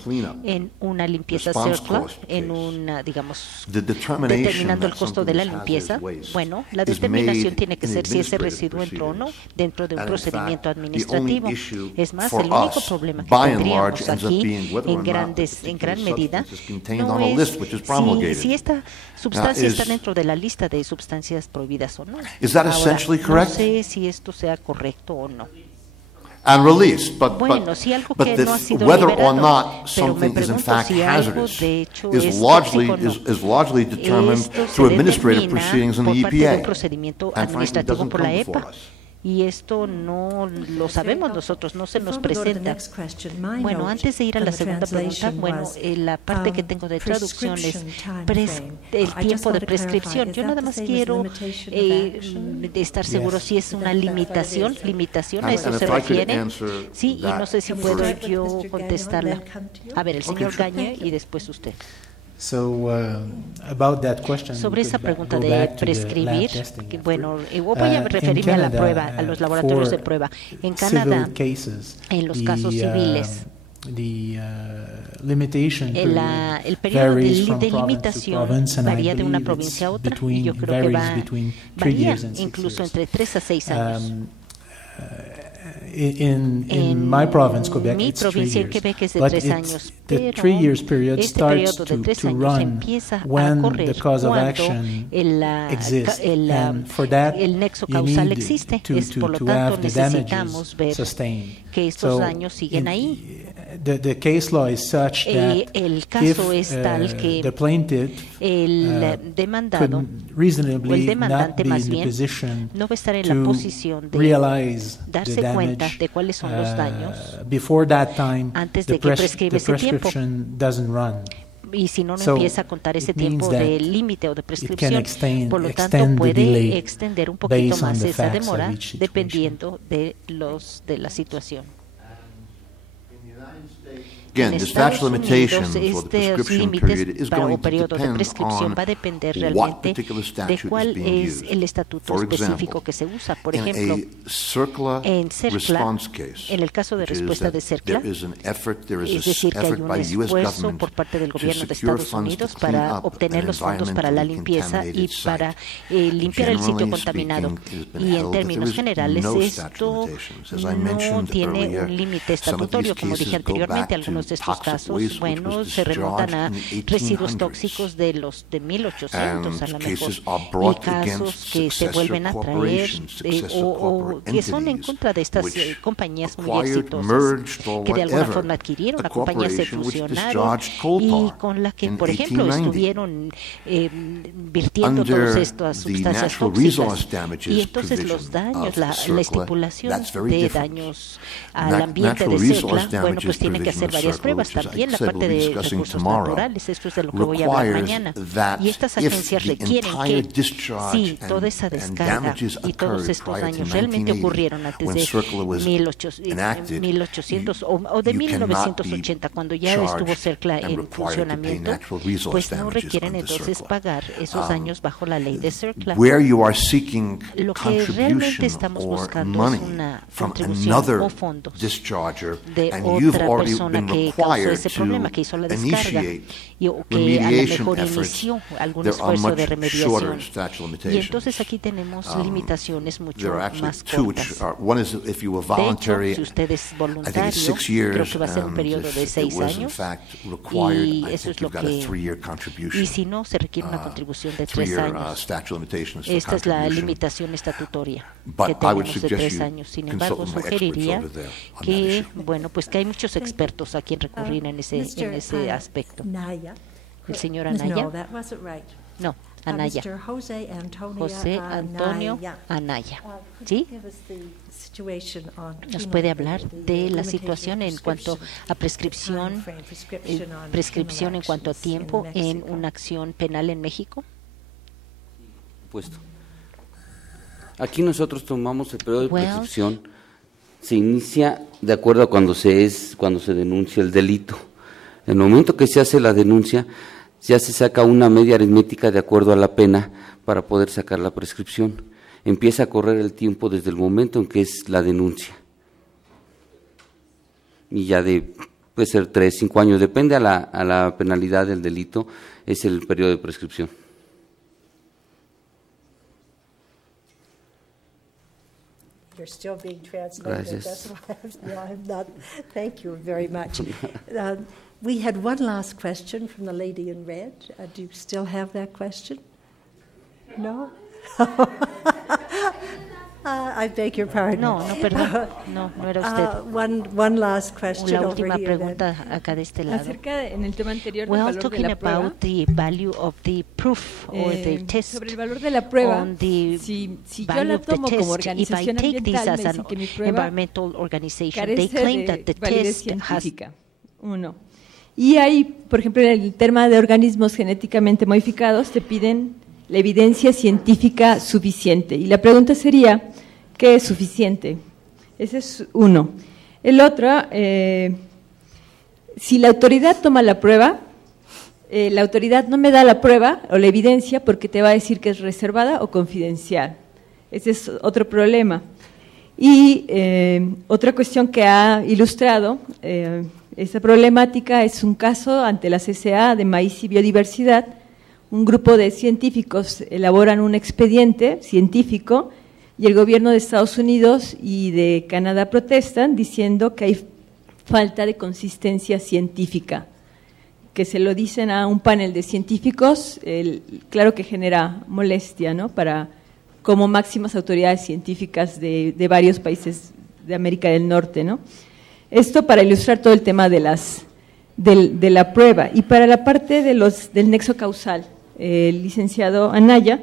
en una limpieza CERCLA, en una, digamos, determinando el costo de la limpieza, bueno, la determinación tiene que ser si ese residuo entró o no dentro de un procedimiento administrativo. Es más, el único problema que tendríamos aquí, en gran medida, no es si esta sustancia está dentro de la lista de sustancias prohibidas o no. Ahora, no sé si esto sea correcto o no. Bueno, si algo que no ha sido liberado, pero me pregunto si algo de hecho es tóxico o no. Esto se determina por parte de un procedimiento administrativo por la EPA. y esto no lo sabemos nosotros, no se nos presenta. Bueno, antes de ir a la segunda pregunta, bueno, la parte que tengo de traducción es el tiempo de prescripción. Yo nada más quiero estar seguro si es una limitación, ¿a eso se refiere? Sí, y no sé si puedo yo contestarla. A ver, el señor Gagne y después usted. Sobre esa pregunta de prescribir, bueno, voy a referirme a la prueba, a los laboratorios de prueba. En Canadá, en los casos civiles, el periodo de limitación varía de una provincia a otra. Yo creo que varía incluso entre 3 a 6 años. In my province, Quebec, mi it's provincia, 3 years. Quebec, es de But 3 años, the 3 years period este starts periodo de 3 to años run empieza when a correr the cause of cuando action exists. And for that, el nexo you causal need existe. to Por lo tanto, have the necesitamos ver sustained. que estos daños siguen ahí. The case law is such that el caso if es tal que the plaintiff el demandado o el demandante más bien no va a estar en la posición de darse cuenta de cuáles son los daños before that time, antes de que prescribe ese tiempo. Doesn't run. Y si no empieza a contar ese tiempo de límite o de prescripción, por lo tanto puede extender un poquito más esa demora dependiendo de la situación. Again, the statute of limitations for the prescription period is going to depend on what particular statute is being used. For example, in a CERCLA response case, en el caso de respuesta de CERCLA, there is an effort by the U.S. government por parte del gobierno de to secure Estados funds to Unidos clean para up obtener an los fondos para la limpieza y para limpiar el sitio contaminado. Y en términos generales, esto no tiene un límite estatutario, como dije anteriormente. Algunos de estos casos, bueno, se remontan a residuos tóxicos de los de 1800 a lo mejor, y casos que se vuelven a traer o que son en contra de estas compañías muy exitosas que de alguna forma adquirieron, a compañías se fusionaron y con la que, por ejemplo, estuvieron virtiendo todas estas sustancias tóxicas. Y entonces los daños, la estipulación de daños al ambiente de CERCLA, bueno, pues tienen que hacer varias pruebas. También la parte de recursos naturales, esto es de lo que voy a hablar mañana. Y estas agencias requieren que si toda esa descarga y todos estos daños realmente ocurrieron antes de 1800 o de 1980, cuando ya estuvo CERCLA en funcionamiento, pues no requieren entonces pagar esos daños bajo la ley de CERCLA. Lo que realmente estamos buscando es una contribución o fondos de otra persona que causó ese problema, que hizo la descarga y o que a lo mejor inició algún esfuerzo de remediación. Y entonces aquí tenemos limitaciones mucho más cortas. De hecho, si usted es voluntario, creo que va a ser un periodo de 6 años y eso es lo que... Y si no, se requiere una contribución de 3 años. Esta es la limitación estatutaria que tenemos de 3 años. Sin embargo, sugeriría que, bueno, pues que hay muchos expertos a quien recurrir en ese aspecto. El señor Anaya. No, Anaya. José Antonio Anaya. ¿Sí? ¿Nos puede hablar de la situación en cuanto a prescripción en cuanto a tiempo en una acción penal en México? Puesto. Aquí nosotros tomamos el periodo de prescripción. Se inicia de acuerdo a cuando se denuncia el delito. En el momento que se hace la denuncia, ya se saca una media aritmética de acuerdo a la pena para poder sacar la prescripción. Empieza a correr el tiempo desde el momento en que es la denuncia. Y ya puede ser 3, 5 años, depende a la penalidad del delito, es el periodo de prescripción. You're still being translated. Gracias. That's why I'm not. Thank you very much. We had one last question from the lady in red. Do you still have that question? No? I beg your pardon. No, perdón. No era usted. One last question. La última pregunta acá de este lado. Acerca en el tema anterior Well, del valor de la prueba. Talking about the value of the proof or the test. Sobre el valor de la prueba. On the si yo la tomo como organización ambiental, me dicen que mi prueba carece de validez científica. Uno. Y hay, por ejemplo, en el tema de organismos genéticamente modificados, te piden la evidencia científica suficiente. Y la pregunta sería, ¿qué es suficiente? Ese es uno. El otro, si la autoridad toma la prueba, la autoridad no me da la prueba o la evidencia porque te va a decir que es reservada o confidencial. Ese es otro problema. Y otra cuestión que ha ilustrado esa problemática es un caso ante la CCA de Maíz y Biodiversidad. Un grupo de científicos elaboran un expediente científico y el gobierno de Estados Unidos y de Canadá protestan diciendo que hay falta de consistencia científica, que se lo dicen a un panel de científicos, claro que genera molestia, ¿no?, para como máximas autoridades científicas de varios países de América del Norte, ¿no? Esto para ilustrar todo el tema de la prueba. Y para la parte del nexo causal, licenciado Anaya,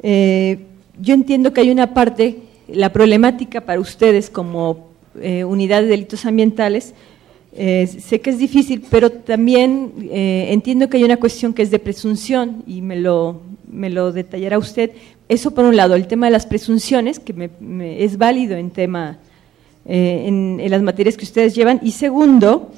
yo entiendo que hay una parte, la problemática para ustedes como unidad de delitos ambientales, sé que es difícil, pero también entiendo que hay una cuestión que es de presunción y me lo detallará usted. Eso por un lado, el tema de las presunciones, que es válido en tema en las materias que ustedes llevan, y segundo,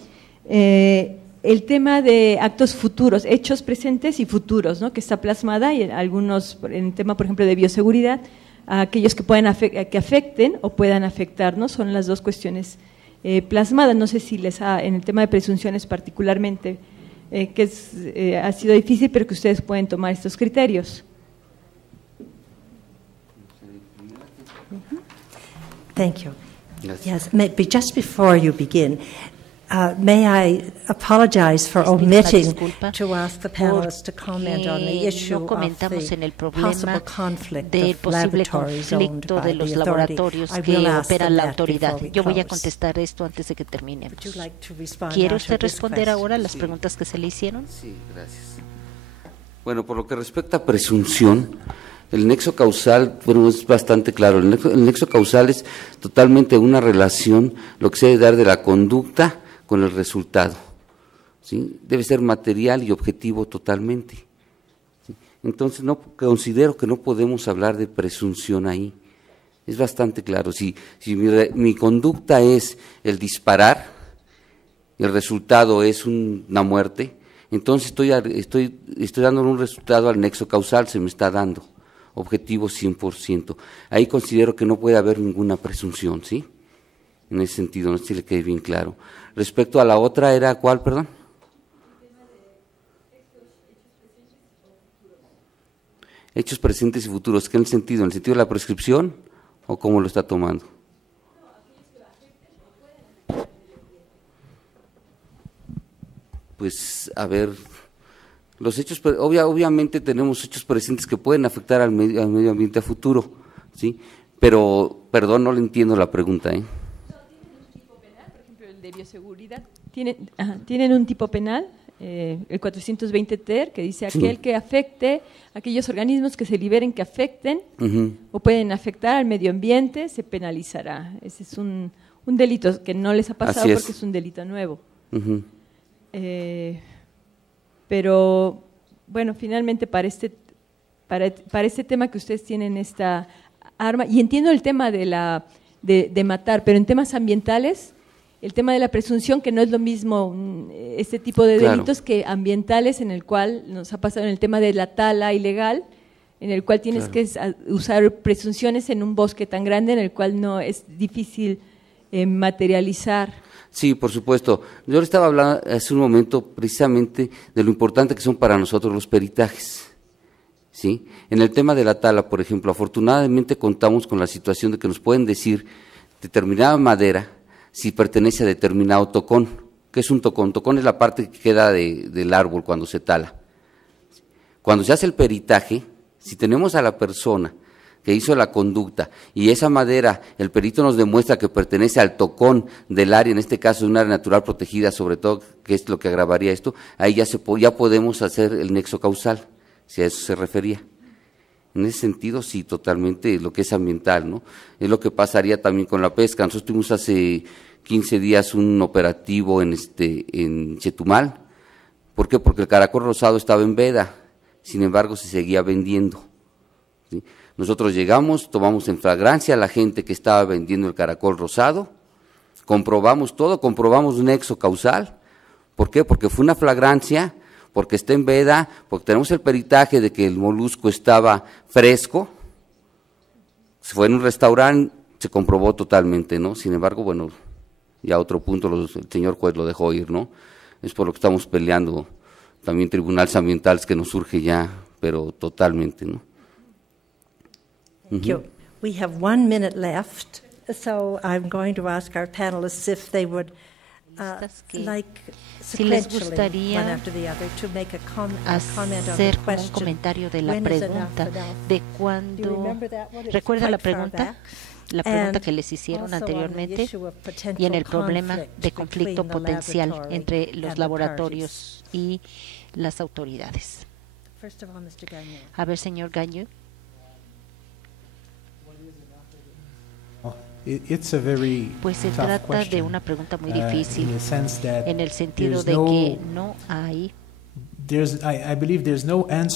el tema de actos futuros, hechos presentes y futuros, ¿no?, que está plasmada y algunos, en el tema, por ejemplo, de bioseguridad, a aquellos que pueden que afecten o puedan afectarnos, son las dos cuestiones plasmadas. No sé si en el tema de presunciones particularmente, que ha sido difícil, pero que ustedes pueden tomar estos criterios. Thank you. Yes, just before you begin, may I apologize for omitting to ask the panelists to comment on the issue of the possible conflict of laboratories owned by the authority. I will ask them that before we Yo voy a contestar esto antes de que terminemos. ¿Quiere usted responder ahora a las preguntas que se le hicieron? Sí, gracias. Bueno, por lo que respecta a presunción, el nexo causal, bueno, es bastante claro. El nexo causal es totalmente una relación, lo que se debe dar de la conducta con el resultado, ¿sí? Debe ser material y objetivo totalmente, ¿sí? Entonces, no considero que no podemos hablar de presunción ahí. Es bastante claro. Si mi conducta es el disparar y el resultado es una muerte, entonces estoy dándole un resultado al nexo causal, se me está dando objetivo 100%. Ahí considero que no puede haber ninguna presunción, ¿sí? En ese sentido, no sé si le quede bien claro. Respecto a la otra, ¿era cuál, perdón? Hechos presentes y futuros. ¿Qué en el sentido? ¿En el sentido de la prescripción o cómo lo está tomando? Pues, a ver, los hechos, obviamente tenemos hechos presentes que pueden afectar al medio ambiente a futuro, ¿sí? Pero, perdón, no le entiendo la pregunta, ¿eh? De bioseguridad, tienen un tipo penal, el 420 ter, que dice aquel que afecte, aquellos organismos que se liberen que afecten o pueden afectar al medio ambiente, se penalizará. Ese es un delito que no les ha pasado porque es un delito nuevo. Pero, bueno, finalmente para este tema que ustedes tienen esta arma, y entiendo el tema de matar, pero en temas ambientales, el tema de la presunción, que no es lo mismo este tipo de delitos que ambientales, en el cual nos ha pasado en el tema de la tala ilegal, en el cual tienes que usar presunciones en un bosque tan grande, en el cual no es difícil materializar. Sí, por supuesto. Yo le estaba hablando hace un momento precisamente de lo importante que son para nosotros los peritajes, ¿sí? En el tema de la tala, por ejemplo, afortunadamente contamos con la situación de que nos pueden decir determinada madera si pertenece a determinado tocón. ¿Qué es un tocón? Tocón es la parte que queda del árbol cuando se tala. Cuando se hace el peritaje, si tenemos a la persona que hizo la conducta, y esa madera, el perito nos demuestra que pertenece al tocón del área, en este caso de un área natural protegida, sobre todo, que es lo que agravaría esto, ahí ya podemos hacer el nexo causal, si a eso se refería. En ese sentido, sí, totalmente lo que es ambiental, ¿no? Es lo que pasaría también con la pesca. Nosotros tuvimos hace 15 días un operativo en Chetumal. ¿Por qué? Porque el caracol rosado estaba en veda, sin embargo se seguía vendiendo, ¿sí? Nosotros llegamos, tomamos en flagrancia a la gente que estaba vendiendo el caracol rosado, comprobamos todo, comprobamos un nexo causal. ¿Por qué? Porque fue una flagrancia, porque está en veda, porque tenemos el peritaje de que el molusco estaba fresco, se fue en un restaurante, se comprobó totalmente, ¿no? Sin embargo, bueno, ya otro punto el señor juez lo dejó ir, ¿no? Es por lo que estamos peleando también tribunales ambientales que nos surge ya, pero totalmente, ¿no? Thank you. We have 1 minute left, so I'm going to ask our panelists if they would si les gustaría hacer un comentario de la pregunta de cuando, ¿recuerda la pregunta? La pregunta que les hicieron anteriormente, y en el problema de conflicto potencial entre los laboratorios y las autoridades. A ver, señor Gagnon. Pues se trata de una pregunta muy difícil, en el sentido de que no hay,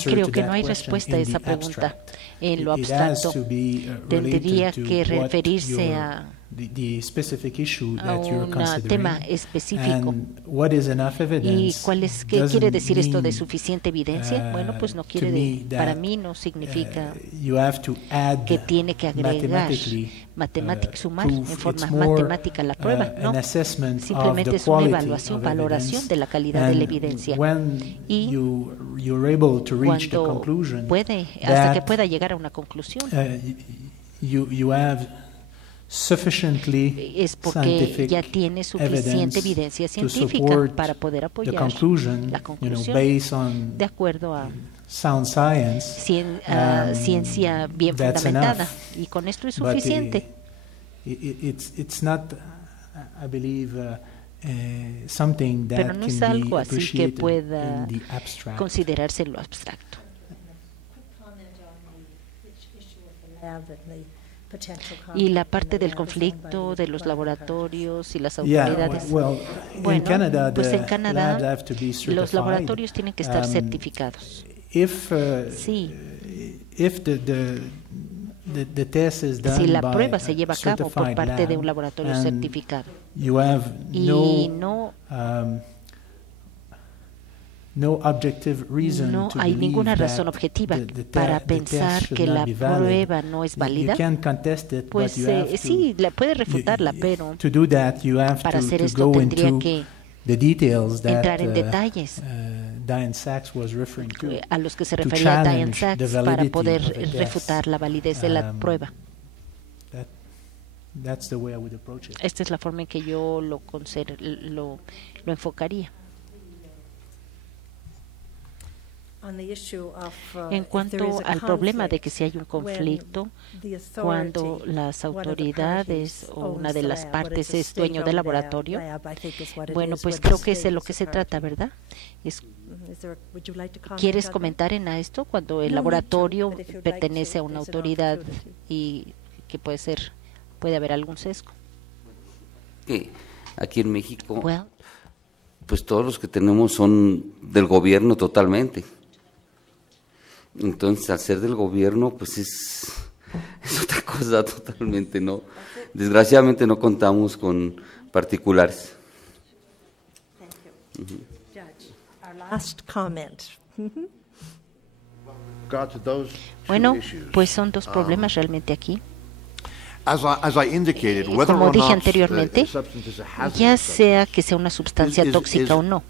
creo que no hay respuesta a esa pregunta en lo abstracto. Tendría que referirse a un tema específico. ¿Y qué quiere decir esto de suficiente evidencia? Bueno, pues no quiere, para mí no significa que tiene que agregar sumar en forma matemática la prueba, no. Simplemente es una evaluación, valoración de la calidad de la evidencia. Y cuando puede, hasta que pueda llegar a una conclusión, es porque ya tiene suficiente evidencia científica para poder apoyar la conclusión de acuerdo a ciencia bien fundamentada, y con esto es suficiente. Pero no es algo así que pueda considerarse en lo abstracto. Y la parte del conflicto de los laboratorios y las autoridades. Bueno, pues en Canadá los laboratorios tienen que estar certificados. Sí. Si la prueba se lleva a cabo por parte de un laboratorio certificado y no hay ninguna razón objetiva para pensar que la prueba no es válida, pues sí, puede refutarla, pero para hacer esto tendría que entrar en detalles a los que se refería Diane Sachs para poder refutar la validez de la prueba. Esta es la forma en que yo lo enfocaría. En cuanto al problema de que si hay un conflicto, cuando las autoridades o una de las partes es dueño del laboratorio, bueno, pues creo que es de lo que se trata, ¿verdad? ¿Quieres comentar en esto? Cuando el laboratorio pertenece a una autoridad y que puede haber algún sesgo. Aquí en México, pues todos los que tenemos son del gobierno totalmente. Entonces, al ser del gobierno, pues es otra cosa totalmente, ¿no? Desgraciadamente no contamos con particulares. Bueno, pues son dos problemas realmente aquí. Como dije anteriormente, ya sea que sea una sustancia tóxica o no,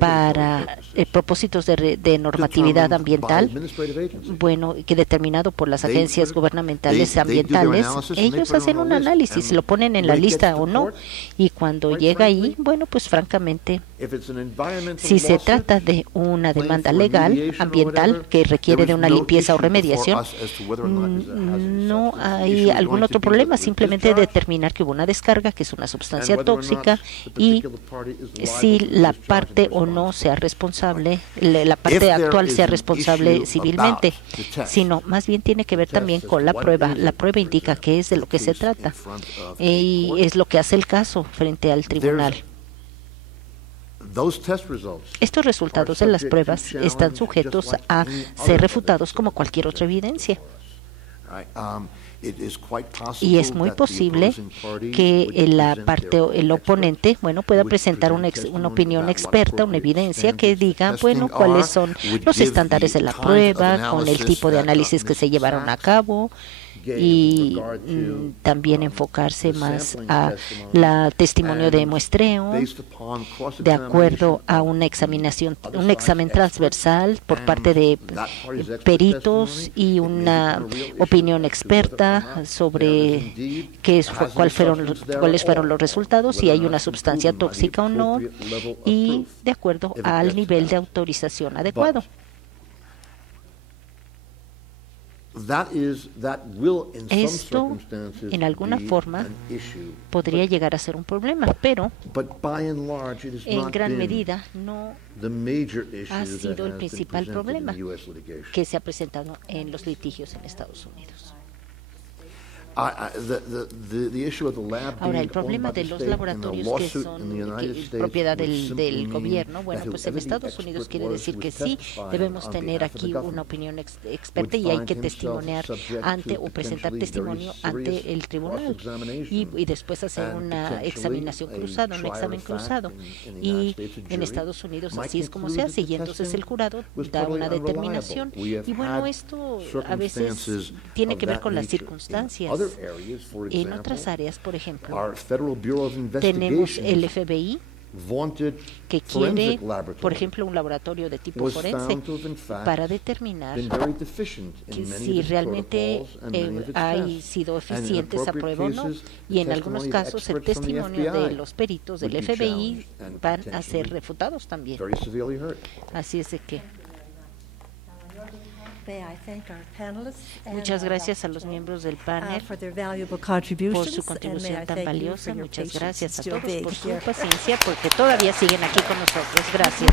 para propósitos de normatividad ambiental, bueno, que determinado por las agencias gubernamentales ambientales, ellos hacen un análisis, lo ponen en la lista o no, y cuando llega ahí, bueno, pues francamente Si se trata de una demanda legal, ambiental, que requiere de una limpieza o remediación, no hay algún otro problema, simplemente determinar que hubo una descarga, que es una sustancia tóxica, y si la parte o no sea responsable, la parte actual sea responsable civilmente, sino más bien tiene que ver también con la prueba. La prueba indica qué es de lo que se trata, y es lo que hace el caso frente al tribunal. Estos resultados de las pruebas están sujetos a ser refutados como cualquier otra evidencia. Y es muy posible que la parte, el oponente, pueda presentar una opinión experta, una evidencia que diga, cuáles son los estándares de la prueba, con el tipo de análisis que se llevaron a cabo, y también enfocarse más a la testimonio de muestreo, de acuerdo a una examinación, un examen transversal por parte de peritos y una opinión experta sobre cuáles fueron los resultados, si hay una sustancia tóxica o no, y de acuerdo al nivel de autorización adecuado. Esto, en alguna forma, podría llegar a ser un problema, pero en gran medida no ha sido el principal problema que se ha presentado en los litigios en Estados Unidos. Ahora, el problema de los laboratorios que son propiedad del gobierno, en Estados Unidos quiere decir que sí debemos tener aquí una opinión experta y hay que testimoniar o presentar testimonio ante el tribunal y después hacer una examinación cruzada, un examen cruzado. Y en Estados Unidos así es como se hace, y entonces el jurado da una determinación. Y esto a veces tiene que ver con las circunstancias. En otras áreas, por ejemplo, tenemos el FBI que quiere, por ejemplo, un laboratorio de tipo forense para determinar que si realmente ha sido eficiente esa prueba o no. Y en algunos casos el testimonio de los peritos del FBI van a ser refutados también. Así es de que muchas gracias a los miembros del panel por su contribución tan valiosa. Muchas gracias a todos por su paciencia, porque todavía siguen aquí con nosotros. Gracias.